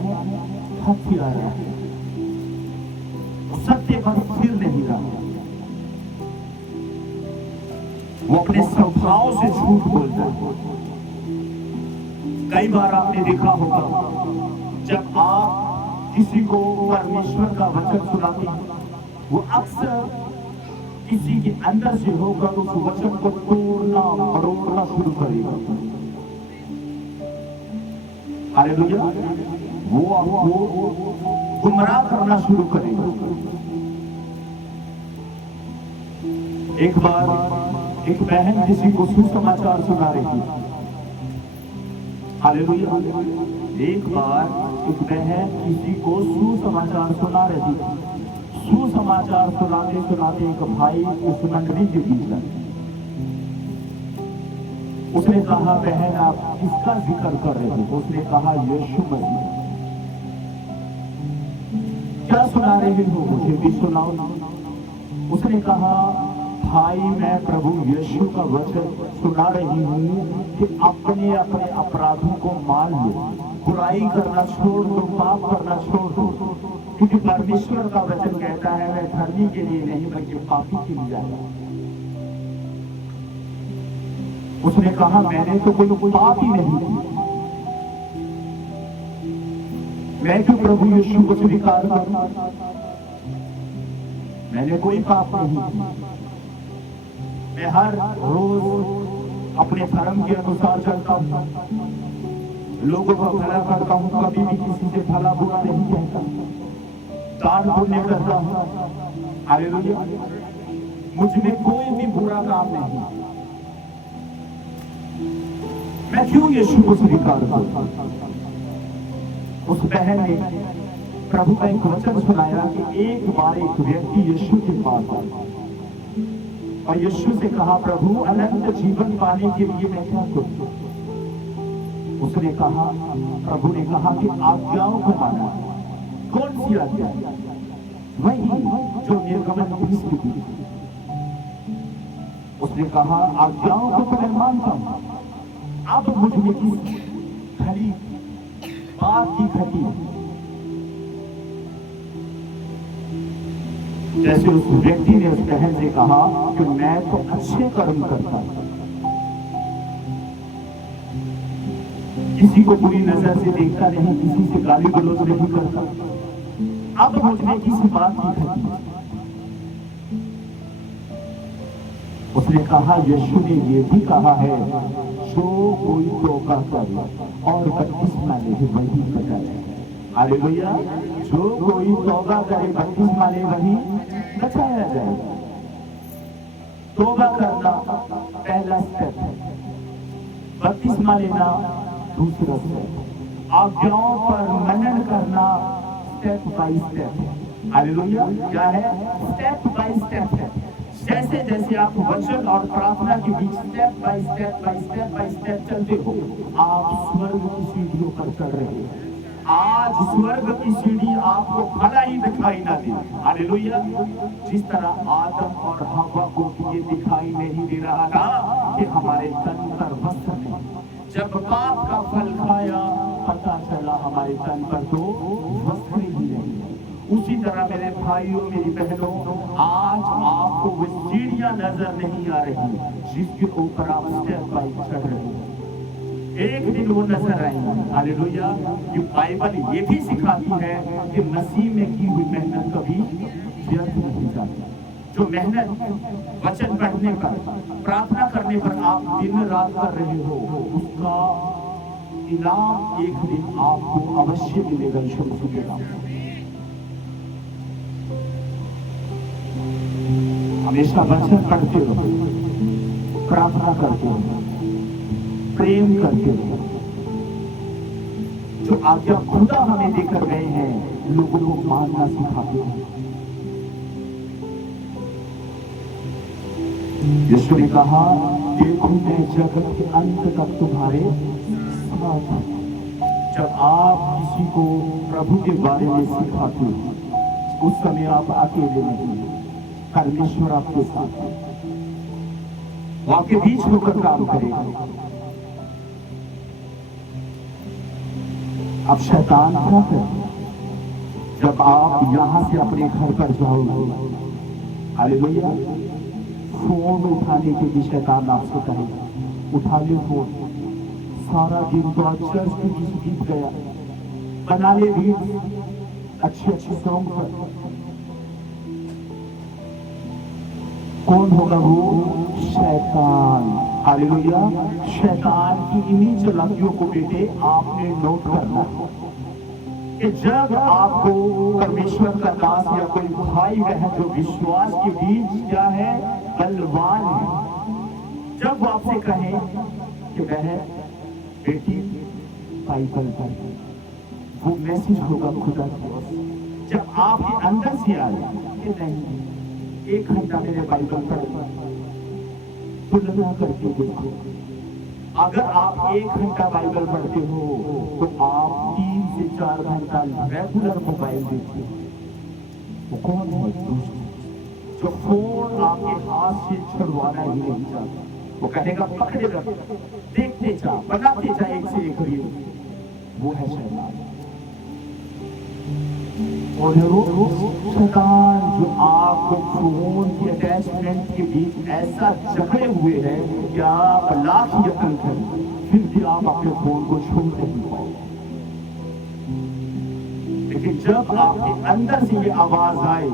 हत्यारा है। सत्य पर स्थिर नहीं रहा। वो अपने स्वभाव से झूठ बोलता है। कई बार आपने देखा होगा जब आप किसी को परमेश्वर का वचन सुनाते हैं, वो अक्सर किसी के अंदर से होगा तो उस वचन को तोड़ना मरोड़ना शुरू करेगा। हालेलुया। वो आपको गुमराह करना शुरू करेगा। एक बार एक बहन किसी को सुसमाचार सुना रही थी। हालेलुया। एक बार एक बहन किसी को सुसमाचार सुना रही थी। सुसमाचार सुनाते सुनाते एक भाई उस मंडली के बीच आए। उसने कहा, बहन आप किसका जिक्र कर रहे हो? उसने कहा, यीशु मसीह। क्या सुना रहे हो? मुझे भी सुनाओ। उसने कहा, भाई मैं प्रभु यीशु का वचन सुना रही हूँ कि अपने अपने अपराधों को मान लो, बुराई करना छोड़ दो, पाप करना छोड़ दो, क्योंकि परमेश्वर का वचन कहता है मैं धर्मी के लिए नहीं बल्कि पापी के लिए आया। उसने कहा, मैंने तो कोई पाप ही नहीं किया, मैं क्यों प्रभु यीशु को स्वीकार करूं? मैंने कोई पाप नहीं किया, मैं हर रोज अपने धर्म के अनुसार चलता हूं, लोगों का भला करता हूं, कभी भी किसी से भला बुरा नहीं कहता, दान पुण्य करता हूं। हालेलुया। मुझ में कोई भी बुरा काम नहीं, मैं क्यों यीशु को स्वीकार करूं? उस बहन ने प्रभु का एक वचन सुनाया कि एक बार एक व्यक्ति यीशु के पास आया और यीशु से कहा, प्रभु अनंत जीवन पाने के लिए मैं क्या करूं? उसने कहा, प्रभु ने कहा कि आज्ञाओं को माना। कौन सी आज्ञा? वही जो निर्गमन 20 में दी। उसने कहा, आज्ञाओं को तो मैं मानता हूं, अब मुझ में किस खरी बात की घटी? जैसे उस व्यक्ति ने उस बहन से कहा कि मैं तो अच्छे कर्म करता हूं, किसी को बुरी नजर से देखता नहीं, किसी से गाली गलौज नहीं करता, अब मुझे किसी बात की घटी? उसने कहा, यीशु ने ये भी कहा है, जो कोई तौबा करे और बपतिस्मा ले वही बचा जाए। हालेलुया। जो कोई तौबा करे, बपतिस्मा ले वही बचाया जाएगा। तौबा करना पहला स्टेप है, बपतिस्मा लेना दूसरा स्टेप, आज्ञाओं पर मनन करना स्टेप बाय स्टेप है। हालेलुया। क्या है? स्टेप बाय स्टेप है। जैसे जैसे आप वचन और प्रार्थना के बीच स्टेप बाय स्टेप चलते हो, आप स्वर्ग की सीढ़ियों पर चढ़ रहे हो। आज स्वर्ग की सीढ़ी आपको भला ही दिखाई ना दे। हालेलुया। जिस तरह आदम और हव्वा को ये दिखाई नहीं दे रहा था कि हमारे तन पर वस्त्र नहीं, जब पाप का फल खाया पता चला हमारे तन पर तो वस्त्र ही नहीं। उसी तरह मेरे भाइयों, मेरी बहनों, आज आपको वो सीढ़ियां नजर नहीं आ रही जिसके ऊपर आप स्टेप बाय चढ़ रहे हो। एक दिन वो नजर आएंगे। हालेलुया। ये बाइबल ये भी सिखाती है कि मसीह में की हुई मेहनत कभी व्यर्थ नहीं जाती। जो मेहनत वचन पढ़ने पर, प्रार्थना करने पर आप दिन रात कर रहे हो, उसका इनाम एक दिन आपको अवश्य मिलेगा। यीशु मसीह के नाम। हमेशा वचन पढ़ते रहो, प्रार्थना करते रहो, प्रेम करते रहो। जो आज्ञा खुदा हमें देकर गए हैं, लोगों को मानना सिखाते हैं। यीशु ने कहा, देखो मैं जगत के अंत तक तुम्हारे साथ हूं। जब आप किसी को प्रभु के बारे में सिखाते हो, उस समय आप अकेले नहीं, परमेश्वर आपके साथ है, वो आपके बीच होकर काम करेगा। अब शैतान क्या करे? जब आप यहां से अपने घर पर जाओगे, हालेलुया, फोन उठाने के लिए शैतान आपसे कहेगा, उठा ले फोन। सारा दिन तो आज चर्च के बीच बीत गया, बना ले भी अच्छे सॉन्ग पर। कौन होगा वो? शैतान। हालेलुया। शैतान की इन्हीं चालाकियों को बेटे आपने नोट करना कि जब आपको परमेश्वर का दास या कोई भाई बहन जो विश्वास के बीच क्या है, बलवान है, जब वो आपसे कहे कि बहन बेटी बाइबल पढ़, वो मैसेज होगा खुदा की ओर से। जब आपके अंदर से आए कि नहीं, 1 घंटा मेरे बाइबल पढ़, तुलना करके देखो, अगर आप 1 घंटा बाइबल पढ़ते हो तो आप 3 से 4 घंटा रेगुलर मोबाइल देखते हो। वो कौन है दुष्ट जो फोन आपके हाथ से छुड़वाना ही नहीं चाहता। वो कहेगा पकड़े रख, देखते जा, बनाते जा एक से एक रील। वो है शैतान। और शैतान जो आपको फोन के अटैचमेंट के बीच ऐसा जकड़े हुए है कि आप लाख यत्न करें फिर भी आप अपने फोन को छोड़ नहीं पाओगे। लेकिन जब आपके अंदर से ये आवाज आए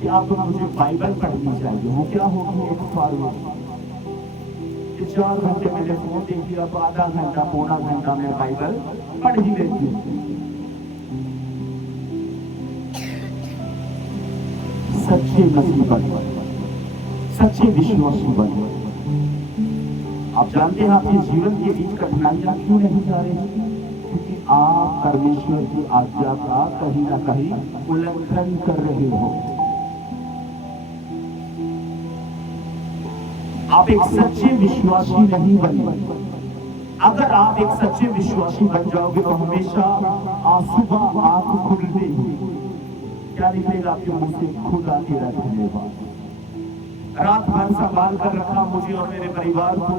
कि आप मुझे बाइबल पढ़नी चाहिए, वो क्या होगी? एक फारूक 4 घंटे मैंने फोन देख लिया तो आधा घंटा पौना घंटा में बाइबल पढ़ ही लेती हूँ। सच्चे मसीह बनो, सच्चे विश्वासी बनो। आप जानते हैं आपके जीवन के बीच कठिनाइयां क्यों नहीं जा रही? क्योंकि आप परमेश्वर की आज्ञा का कहीं ना कहीं उल्लंघन कर रहे हो। आप एक सच्चे विश्वासी नहीं बने। अगर आप एक सच्चे विश्वासी बन जाओगे तो हमेशा सुबह आंख खुलते ही क्या निकलेगा आपके मुंह से? खुदा तेरा धन्यवाद। रात भर संभाल कर रखा मुझे और मेरे परिवार को,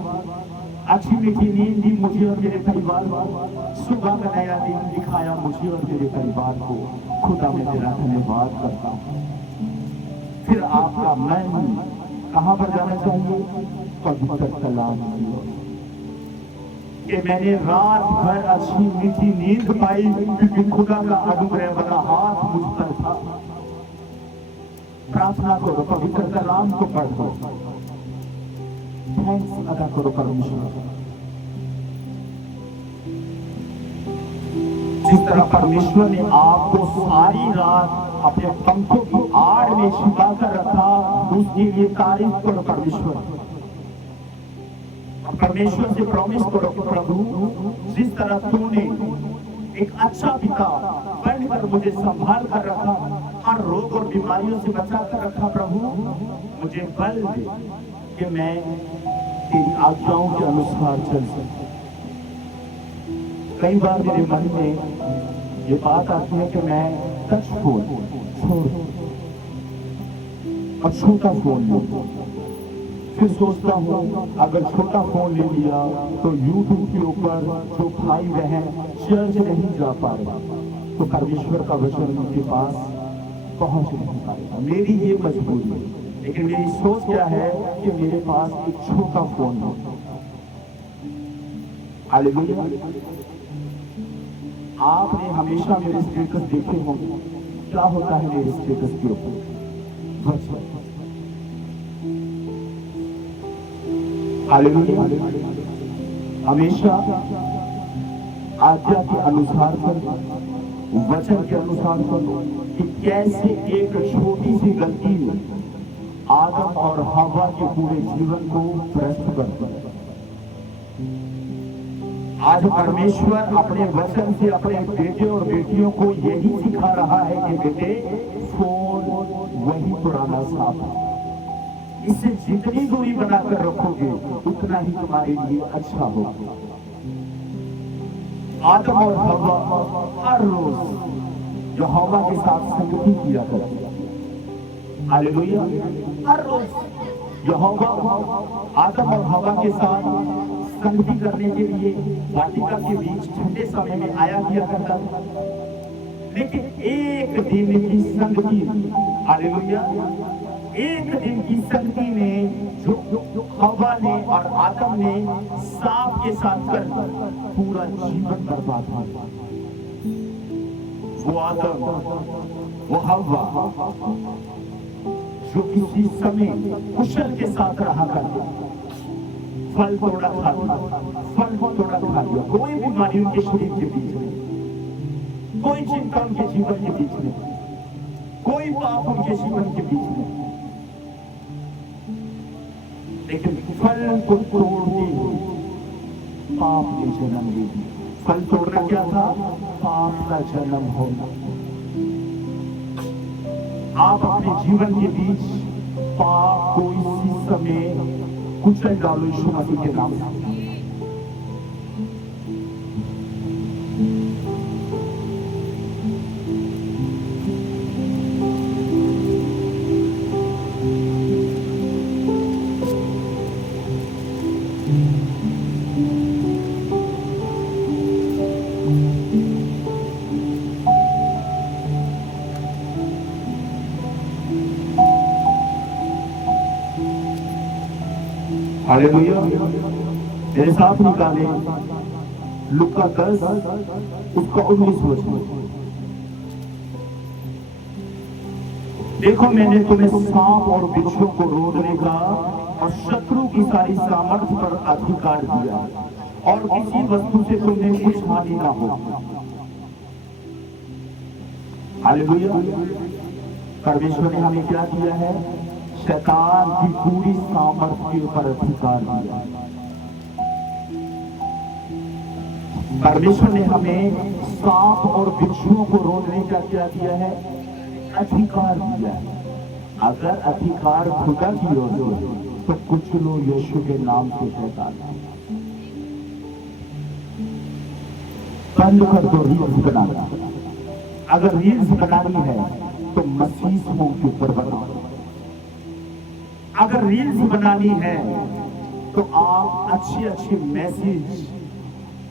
अच्छी मीठी नींद दी मुझे और मेरे परिवार को, सुबह का नया दिन दिखाया मुझे और मेरे परिवार को। खुदा मैं तेरा धन्यवाद करता हूँ। फिर आपका मन कहां पर जाना चाहिए? पवित्र कलाम की ओर। कि मैंने रात भर अच्छी मीठी नींद पाई क्योंकि खुदा का अनुग्रह वाला हाथ मुझ पर था। प्रार्थना करो, पवित्र कलाम को पढ़ो, थैंक्स अदा करो परमेश्वर। जिस तरह परमेश्वर ने आपको सारी रात अपने पंखों की आड़ में छिपा कर रखा, उसके लिए तारीफ करो परमेश्वर। परमेश्वर से प्रॉमिस करो कि प्रभु जिस तरह तूने एक अच्छा पिता बनकर मुझे संभाल कर रखा, हर रोग और बीमारियों से बचा कर रखा, प्रभु मुझे बल दे कि मैं तेरी आज्ञाओं के अनुसार चल सकूं। कई बार मेरे मन में ये बात आती है कि मैं टच फोन छोड़ और छोटा फोन लूं। फिर सोचता हूँ अगर छोटा फोन ले लिया तो यूट्यूब के ऊपर जो भाई बहन चर्च नहीं जा पा रहे तो परमेश्वर का वचन उनके पास पहुंच नहीं पाएगा। मेरी ये मजबूरी है, लेकिन मेरी सोच क्या है कि मेरे पास एक छोटा फोन हो। हालेलुया। आपने हमेशा मेरे स्टेटस देखे होंगे। क्या होता है मेरे स्टेटस के ऊपर? वचन। हालेलुया। हमेशा आज्ञा के अनुसार करो, वचन के अनुसार करो कि कैसे एक छोटी सी गलती आदम और हवा के पूरे जीवन को भ्रष्ट करती है। आज परमेश्वर अपने वचन से अपने बेटे और बेटियों को यही सिखा रहा है कि बेटे फोन वही पुराना सांप है, इससे जितनी दूरी बनाकर रखोगे उतना ही तुम्हारे लिए अच्छा होगा। आदम और हवा हर रोज यहोवा के साथ संगति किया करते। हालेलुया। हर रोज यहोवा आदम और हवा के साथ संगति करने के लिए वाटिका के बीच ठंडे समय में आया किया करता था। लेकिन एक दिन की संगति, हालेलुया, एक दिन की संगति में जो हवा ने और आदम ने सांप के साथ कर पूरा जीवन बर्बाद हो। वो आदम, वो हवा जो किसी समय कुशल के साथ रहा करते, फल थोड़ा खा लिया, फल थोड़ा खा लिया, कोई बीमारी उनके शरीर के बीच में, कोई चिंता उनके जीवन के बीच में, कोई पाप उनके जीवन के बीच में, लेकिन फल को तोड़ के पाप ने जन्म ले लिया। फल तोड़ना क्या था? पाप का जन्म होना। आप अपने जीवन के बीच पाप को इसी समय कुचल डालो यीशु मसीह के नाम से। हालेलुया। मेरे साथ निकाले लुका 10 उसका 19 वचन। देखो मैंने तुम्हें सांप और बिच्छू को रोकने का और शत्रु की सारी सामर्थ्य पर अधिकार दिया और किसी वस्तु से तुम्हें कुछ हानि ना हो। हालेलुया। परमेश्वर ने हमें क्या दिया है? शैतान की पूरी सामर्थ्य पर अधिकार दिया। परमेश्वर ने हमें सांप और बिच्छुओं को रोकने का क्या दिया है? अधिकार दिया है। अगर अधिकार खुदा की ओर से तो कुछ लोग यीशु के नाम से शैतान बंद कर दो रील्स बनाना। अगर रील्स बनानी है तो मसीहों के ऊपर बनाओ। अगर रील्स बनानी है तो आप अच्छी अच्छी मैसेज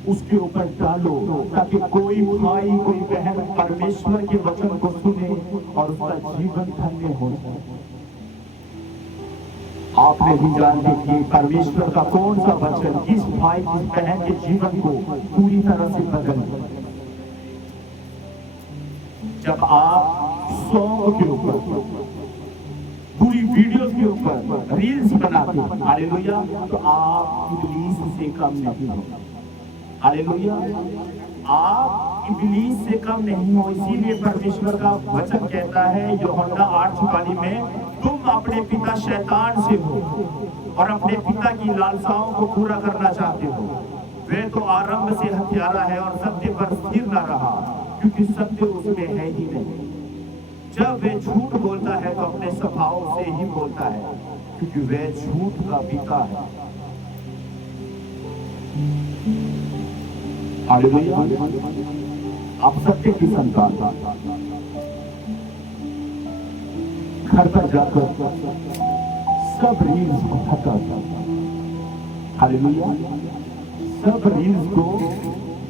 उसके ऊपर डालो ताकि कोई भाई कोई बहन परमेश्वर के वचन को सुने और उसका जीवन धन्य हो जाए। आप नहीं जानते कि परमेश्वर का कौन सा वचन किस भाई किस बहन के जीवन को पूरी तरह से बदल दे। जब आप सॉन्ग के ऊपर पूरी वीडियोस के ऊपर रील्स बनाते हैं, हालेलुया, तो आप इब्लीस से कम नहीं हो। हालेलुया। आप इब्लीस से कम नहीं हो। इसीलिए परमेश्वर का वचन कहता है यूहन्ना 8:44 में, तुम अपने पिता शैतान से हो और अपने पिता की लालसाओं को पूरा करना चाहते हो। वह तो आरंभ से हत्यारा है और सत्य पर स्थिर न रहा, क्योंकि सत्य उसमें है ही नहीं। जब वह झूठ बोलता है तो अपने स्वभाव से ही बोलता है, क्योंकि वह झूठ का पिता है। हालेलुया। आप सत्य की संतान, घर पर जाकर सब रील्स को हटा दो। हालेलुया। सब रील्स को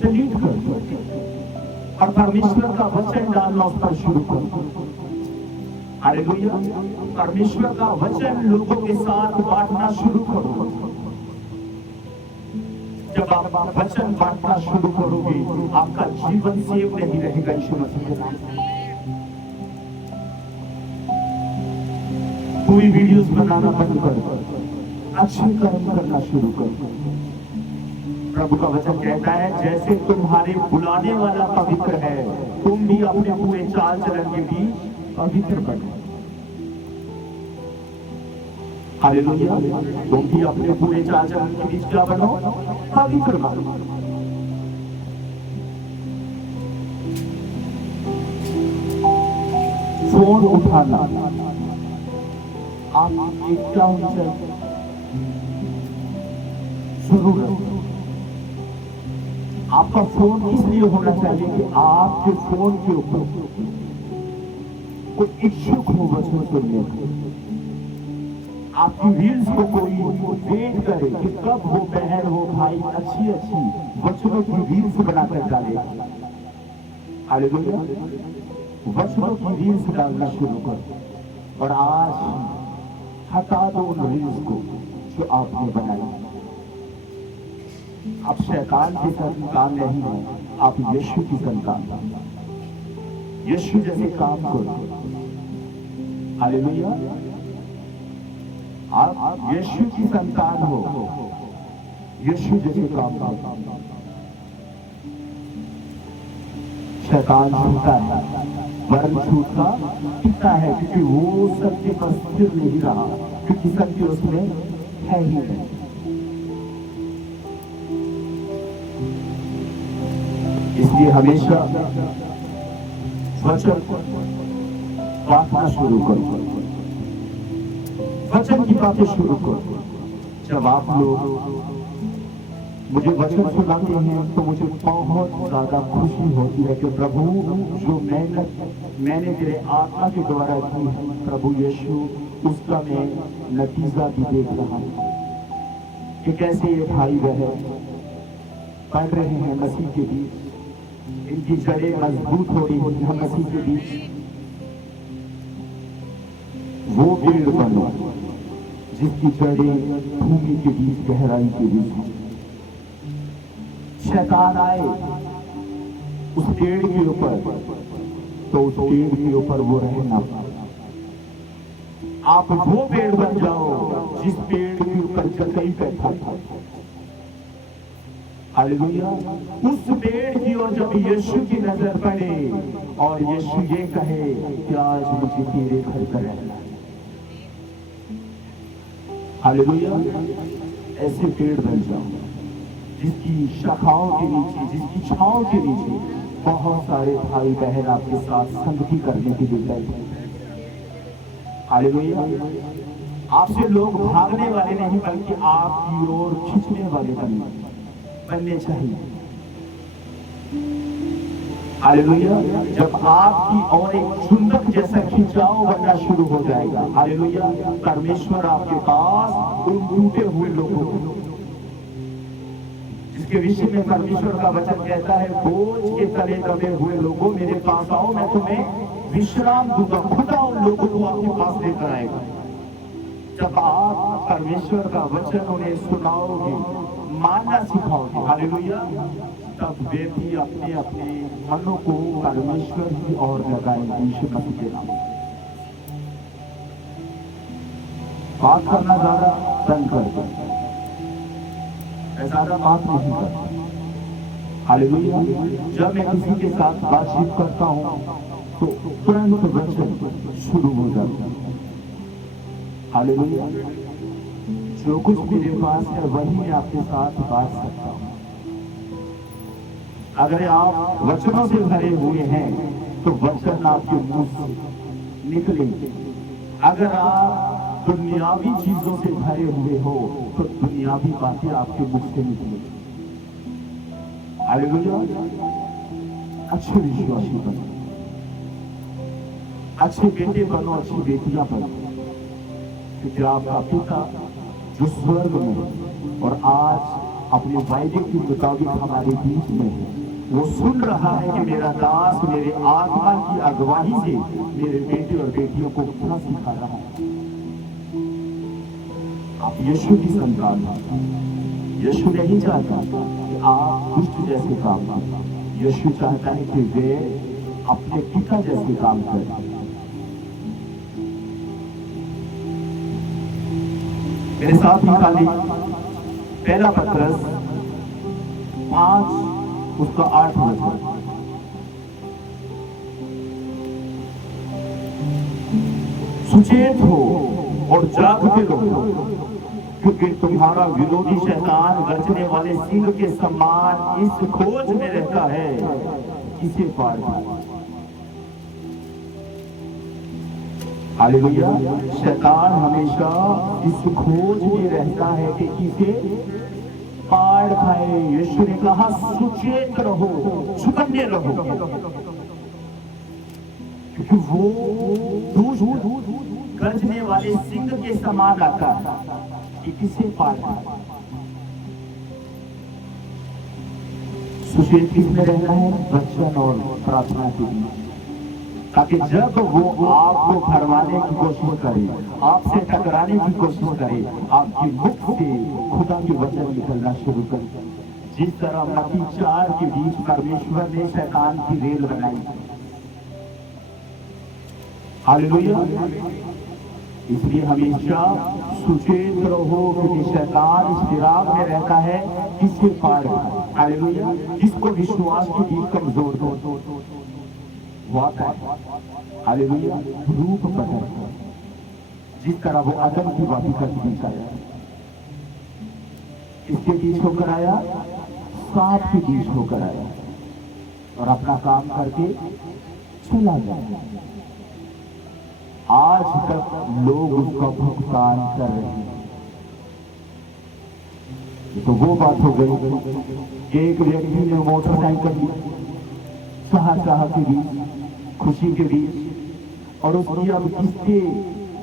डिलीट कर दो और परमेश्वर का वचन डालना उस पर शुरू कर दो। हालेलुया। परमेश्वर का वचन लोगों के साथ बांटना शुरू करो। जब आप वचन बांटना शुरू करोगे आपका जीवन सेव नहीं रहेगा। यीशु मसीह के नाम कोई वीडियोस बनाना बंद करो, अच्छे कर्म करना शुरू करो। प्रभु का वचन कहता है जैसे तुम्हारे बुलाने वाला पवित्र है, तुम भी अपने पूरे चाल चलन के भी पवित्र बनो। हालेलुया। तुम भी अपने पूरे चाल चलन के बीच क्या बनो? पवित्र बनो। फोन उठाना आप एक क्या होना चाहिए? जरूरत। आपका फोन इसलिए होना चाहिए कि आपके फोन के ऊपर कोई इच्छुक हो वचन सुनने का। आपकी रील्स को कोई वेट करे कि कब वो बहन वो भाई अच्छी अच्छी वचनों की रील्स बनाकर डाले। हालेलुया। वचनों की रील्स डालना शुरू करो और आज हटा दो उन रील्स को जो आपने बनाई। आप शैतान की संतान नहीं हो, आप यीशु की संतान। यीशु जैसे काम करो। हालेलुया। आप यीशु की संतान हो, यीशु जैसे काम करो। शैतान झूठा है, वरन झूठ का पिता है, क्योंकि वो सत्य पर स्थिर नहीं रहा, क्योंकि सत्य उसमें है ही नहीं। इसलिए हमेशा वचन बांटना शुरू करो, वचन की बातें शुरू करो। जब आप लोग मुझे वचन सुनाते हैं तो मुझे बहुत ज्यादा खुशी होती है कि प्रभु जो मेहनत मैंने तेरे आत्मा के द्वारा की है प्रभु यीशु, उसका मैं नतीजा भी देख रहा हूँ कि कैसे ये भाई बहन पढ़ रहे हैं मसीह के बीच, इनकी जड़ें मजबूत हो रही होती हैं मसीह के बीच। वो पेड़ बनो जिसकी जड़ें भूमि के बीच गहराई के बीच। शैतान आए उस पेड़ के ऊपर तो उस पेड़ के ऊपर वो रह ना पाए। आप वो पेड़ बन जाओ जिस पेड़ के ऊपर जकई बैठा था। हालेलुया। उस पेड़ की ओर जब यीशु की नजर पड़े और यीशु ये कहे कि आज मुझे तेरे घर पर रहना है। हालेलुया। ऐसे पेड़ बन जाओ जिसकी शाखाओं के नीचे, जिसकी छांव के नीचे बहुत सारे भाई बहन आपके साथ संगति करने के लिए बैठे। हालेलुया। आपसे लोग भागने वाले नहीं बल्कि आपकी ओर खींचने वाले बनने चाहिए। हालेलुया। जब आपकी ओर एक चुंबक जैसा खिंचाव बनना शुरू हो जाएगा, हालेलुया, परमेश्वर आपके पास उन टूटे हुए लोगों को, जिसके विषय में परमेश्वर का वचन कहता है, बोझ के तले दबे हुए लोगों मेरे पास आओ, मैं तुम्हें विश्राम दूंगा। खुदा उन लोगों को आपके पास लेकर आएगा। जब आप परमेश्वर का वचन उन्हें सुनाओगे, मानना सिखाओगे, हालेलुया, तब वे भी अपने अपने मनों को परमेश्वर की ओर लगाएंगे। यीशु मसीह के नाम। बात करना ज्यादा बंद कर दो, ज्यादा बात नहीं करता। हालेलुया। जब मैं किसी के साथ बातचीत करता हूँ तो तुरंत वचन शुरू हो जाता है। हालेलुया। जो कुछ मेरे पास है वही मैं आपके साथ बात सकता हूँ। अगर आप वचनों से भरे हुए हैं तो वचन आपके मुंह से निकलेंगे। अगर आप दुनियावी चीजों से भरे हुए हो तो दुनियावी बातें आपके मुख से निकलेंगी। हालेलुया। अच्छे विश्वासी बनो, अच्छे बेटे बनो, अच्छी बेटियां बनो, क्योंकि आपका पिता जो स्वर्ग में और आज अपने वायदे के मुताबिक हमारे बीच में है, वो सुन रहा है कि मेरा दास मेरे आत्मा की अगुवाई से मेरे बेटे और बेटियों को क्या सिखा रहा है। आप यीशु की संतान हैं। यीशु नहीं चाहता कि आप दुष्ट जैसे काम करें। यीशु चाहता है कि वे अपने पिता जैसे काम करें। मेरे साथ निकाली पहला पत्रस 5 उसका 8 वचन। सुचेत हो और जागते रहो, क्योंकि तुम्हारा विरोधी शैतान गरजने वाले सिंह के समान इस खोज में रहता है, किसे पार पाए। हालेलुया। शैतान हमेशा इस खोज में रहता है कि किसे पार खाए। यीशु ने कहा सुचेत रहो, चौकन्ने रहो, क्योंकि वो गरजने वाले सिंह के समान आता है कि किसे पार खाए। सुचेत किसमें रहना है? वचन और प्रार्थना के बीच, ताकि जब वो आपको भरमाने की कोशिश करे, आपसे टकराने की कोशिश करे, आपकी मुख से खुदा के वचन निकलना शुरू करे। जिस तरह मत्ती 4 के बीच परमेश्वर ने शैतान की रेल बनाई। हालेलुया। इसलिए हमेशा सुचेत रहो, क्योंकि शैतान इस फिराक में रहता है किसके पार। हालेलुया। जिसको विश्वास के बीच कमजोर हो हालेलुया, रूप बदल, जिस तरह वो आदम की वाटिका के बीच आया, इसके बीच होकर आया, सांप के बीच होकर आया और अपना काम करके चला गया। आज तक लोग उसका भुगतान कर रहे हैं। तो वो बात हो गई कि एक व्यक्ति ने मोटरसाइकिल ली, चाह के बीच, खुशी के बीच, और उसकी अब किस्तें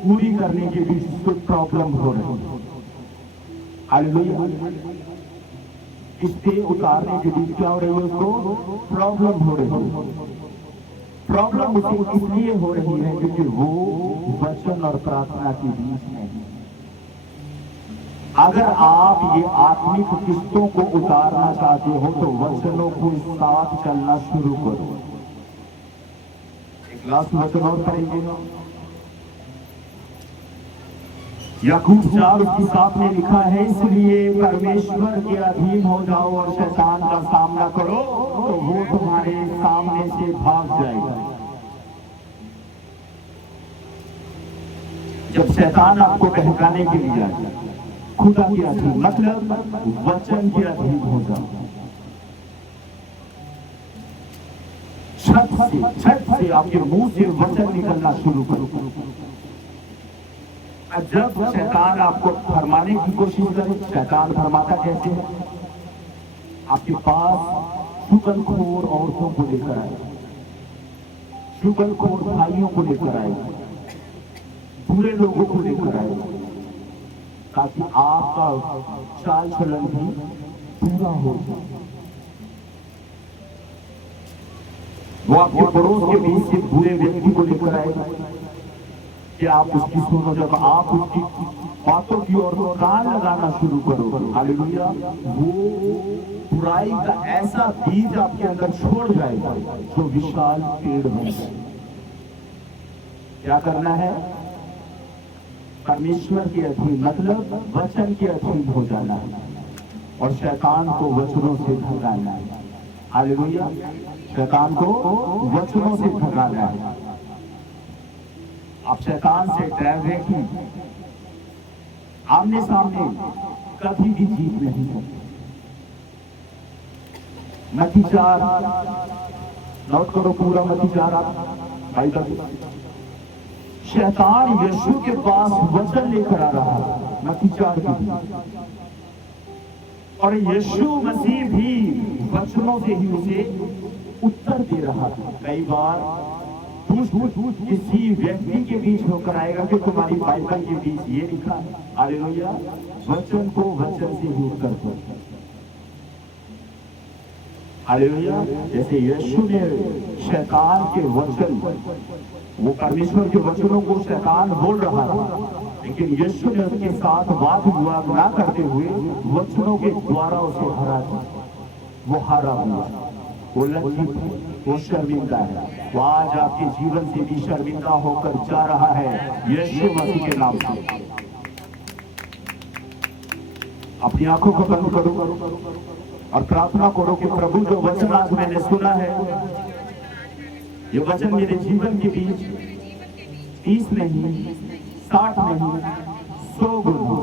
पूरी करने के बीच उसको प्रॉब्लम हो रही है। हालेलुया। किस्तें उतारने के बीच क्या हो रही है? उसको प्रॉब्लम हो रही है। प्रॉब्लम उसे इसलिए हो रही है क्योंकि वो वचन और प्रार्थना के बीच में है। अगर आप ये आत्मिक किस्तों को उतारना चाहते हो तो वचनों को साथ चलना शुरू करो। एक लास्ट वचन और पढ़ेंगे। याकूब 4:7 में लिखा है, इसलिए परमेश्वर के अधीन हो जाओ और शैतान का सामना करो तो वो तुम्हारे सामने से भाग जाएगा। जब शैतान आपको बहकाने के लिए आए, खुदा के अधीन मतलब वचन के अधीन हो जाओ। छत से आपके मुंह से वचन निकलना शुरू करो। जब शैतान आपको फरमाने की कोशिश करे, शैतान फरमाता कैसे है? आपके पास शुगलखोर औरतों को लेकर आए, शुगलखोर भाइयों को लेकर आए, बुरे लोगों को लेकर आए, ताकि आपका चाल चलन भी पूरा हो जाए। वो आपके पड़ोस के बीच से बुरे व्यक्ति को लेकर आएगा कि आप उसकी सुनो। जब आप उसकी बातों की ओर कान लगाना शुरू करो, हालेलुया, वो बुराई का ऐसा बीज आपके अंदर छोड़ जाएगा जो विशाल पेड़ बन जाए। क्या करना है? परमेश्वर के अधीन मतलब वचन के अधीन हो जाना है और शैतान को वचनों से भगाना है। हालेलुया, शैतान को वचनों से भगाना है। आप शैतान से डर रखिए, आमने सामने कभी भी जीत नहीं सकते। मत्ती 4 नोट करो, पूरा मत्ती 4 आप बाइबल। शैतान यीशु के पास वचन लेकर आ रहा है, मत्ती 4 की, और यीशु मसीह भी वचनों से ही उसे उत्तर दे रहा था। कई बार किसी व्यक्ति के बीच होकर आएगा कि तुम्हारी बाइबल के बीच ये लिखा है, हालेलुया, वचन को वचन से ही उत्तर दो। हालेलुया, जैसे यीशु ने शैतान के वचन, वो परमेश्वर के वचनों को शैतान बोल रहा था, लेकिन यीशु ने उसके साथ वाद विवाद ना करते हुए वचनों के द्वारा उसे हरा दिया। वो हारा हुआ, वो लज्जित है, वो शर्मिंदा है। वो आज आपके जीवन से भी शर्मिंदा होकर जा रहा है यीशु मसीह के नाम से। अपनी आंखों को बंद करो और प्रार्थना करो कि प्रभु, जो वचन आज मैंने सुना है, ये वचन मेरे जीवन के बीच 30 नहीं, 60 नहीं, 100 गुना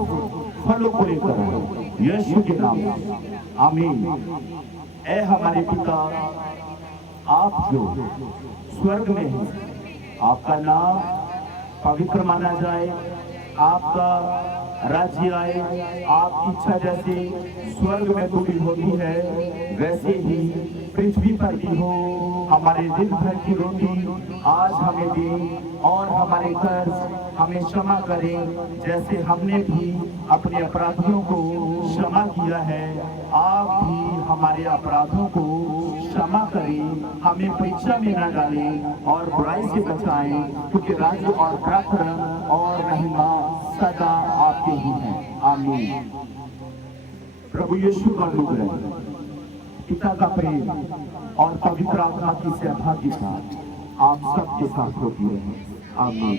फलों को लेकर आए यीशु के नाम से, आमीन। ऐ हमारे पिता, आप जो स्वर्ग में हैं, आपका नाम पवित्र माना जाए, आपका राज्य आए, आपकी इच्छा जैसे स्वर्ग में पूरी होती है वैसे ही पृथ्वी पर भी हो। हमारे दिन भर की रोटी आज हमें दे और हमारे कर्ज हमें क्षमा करें जैसे हमने भी अपने अपराधियों को क्षमा किया है। आप भी हमारे अपराधों को क्षमा करें, हमें परीक्षा में न डालें और बुराई से बचाएं, क्योंकि राज्य और पराक्रम और महिमा सदा आपके ही हैं, आमीन। प्रभु यीशु का अनुग्रह, पिता का प्रेम और पवित्र आत्मा की सहभागिता आप सबके साथ होती रहे, आमीन।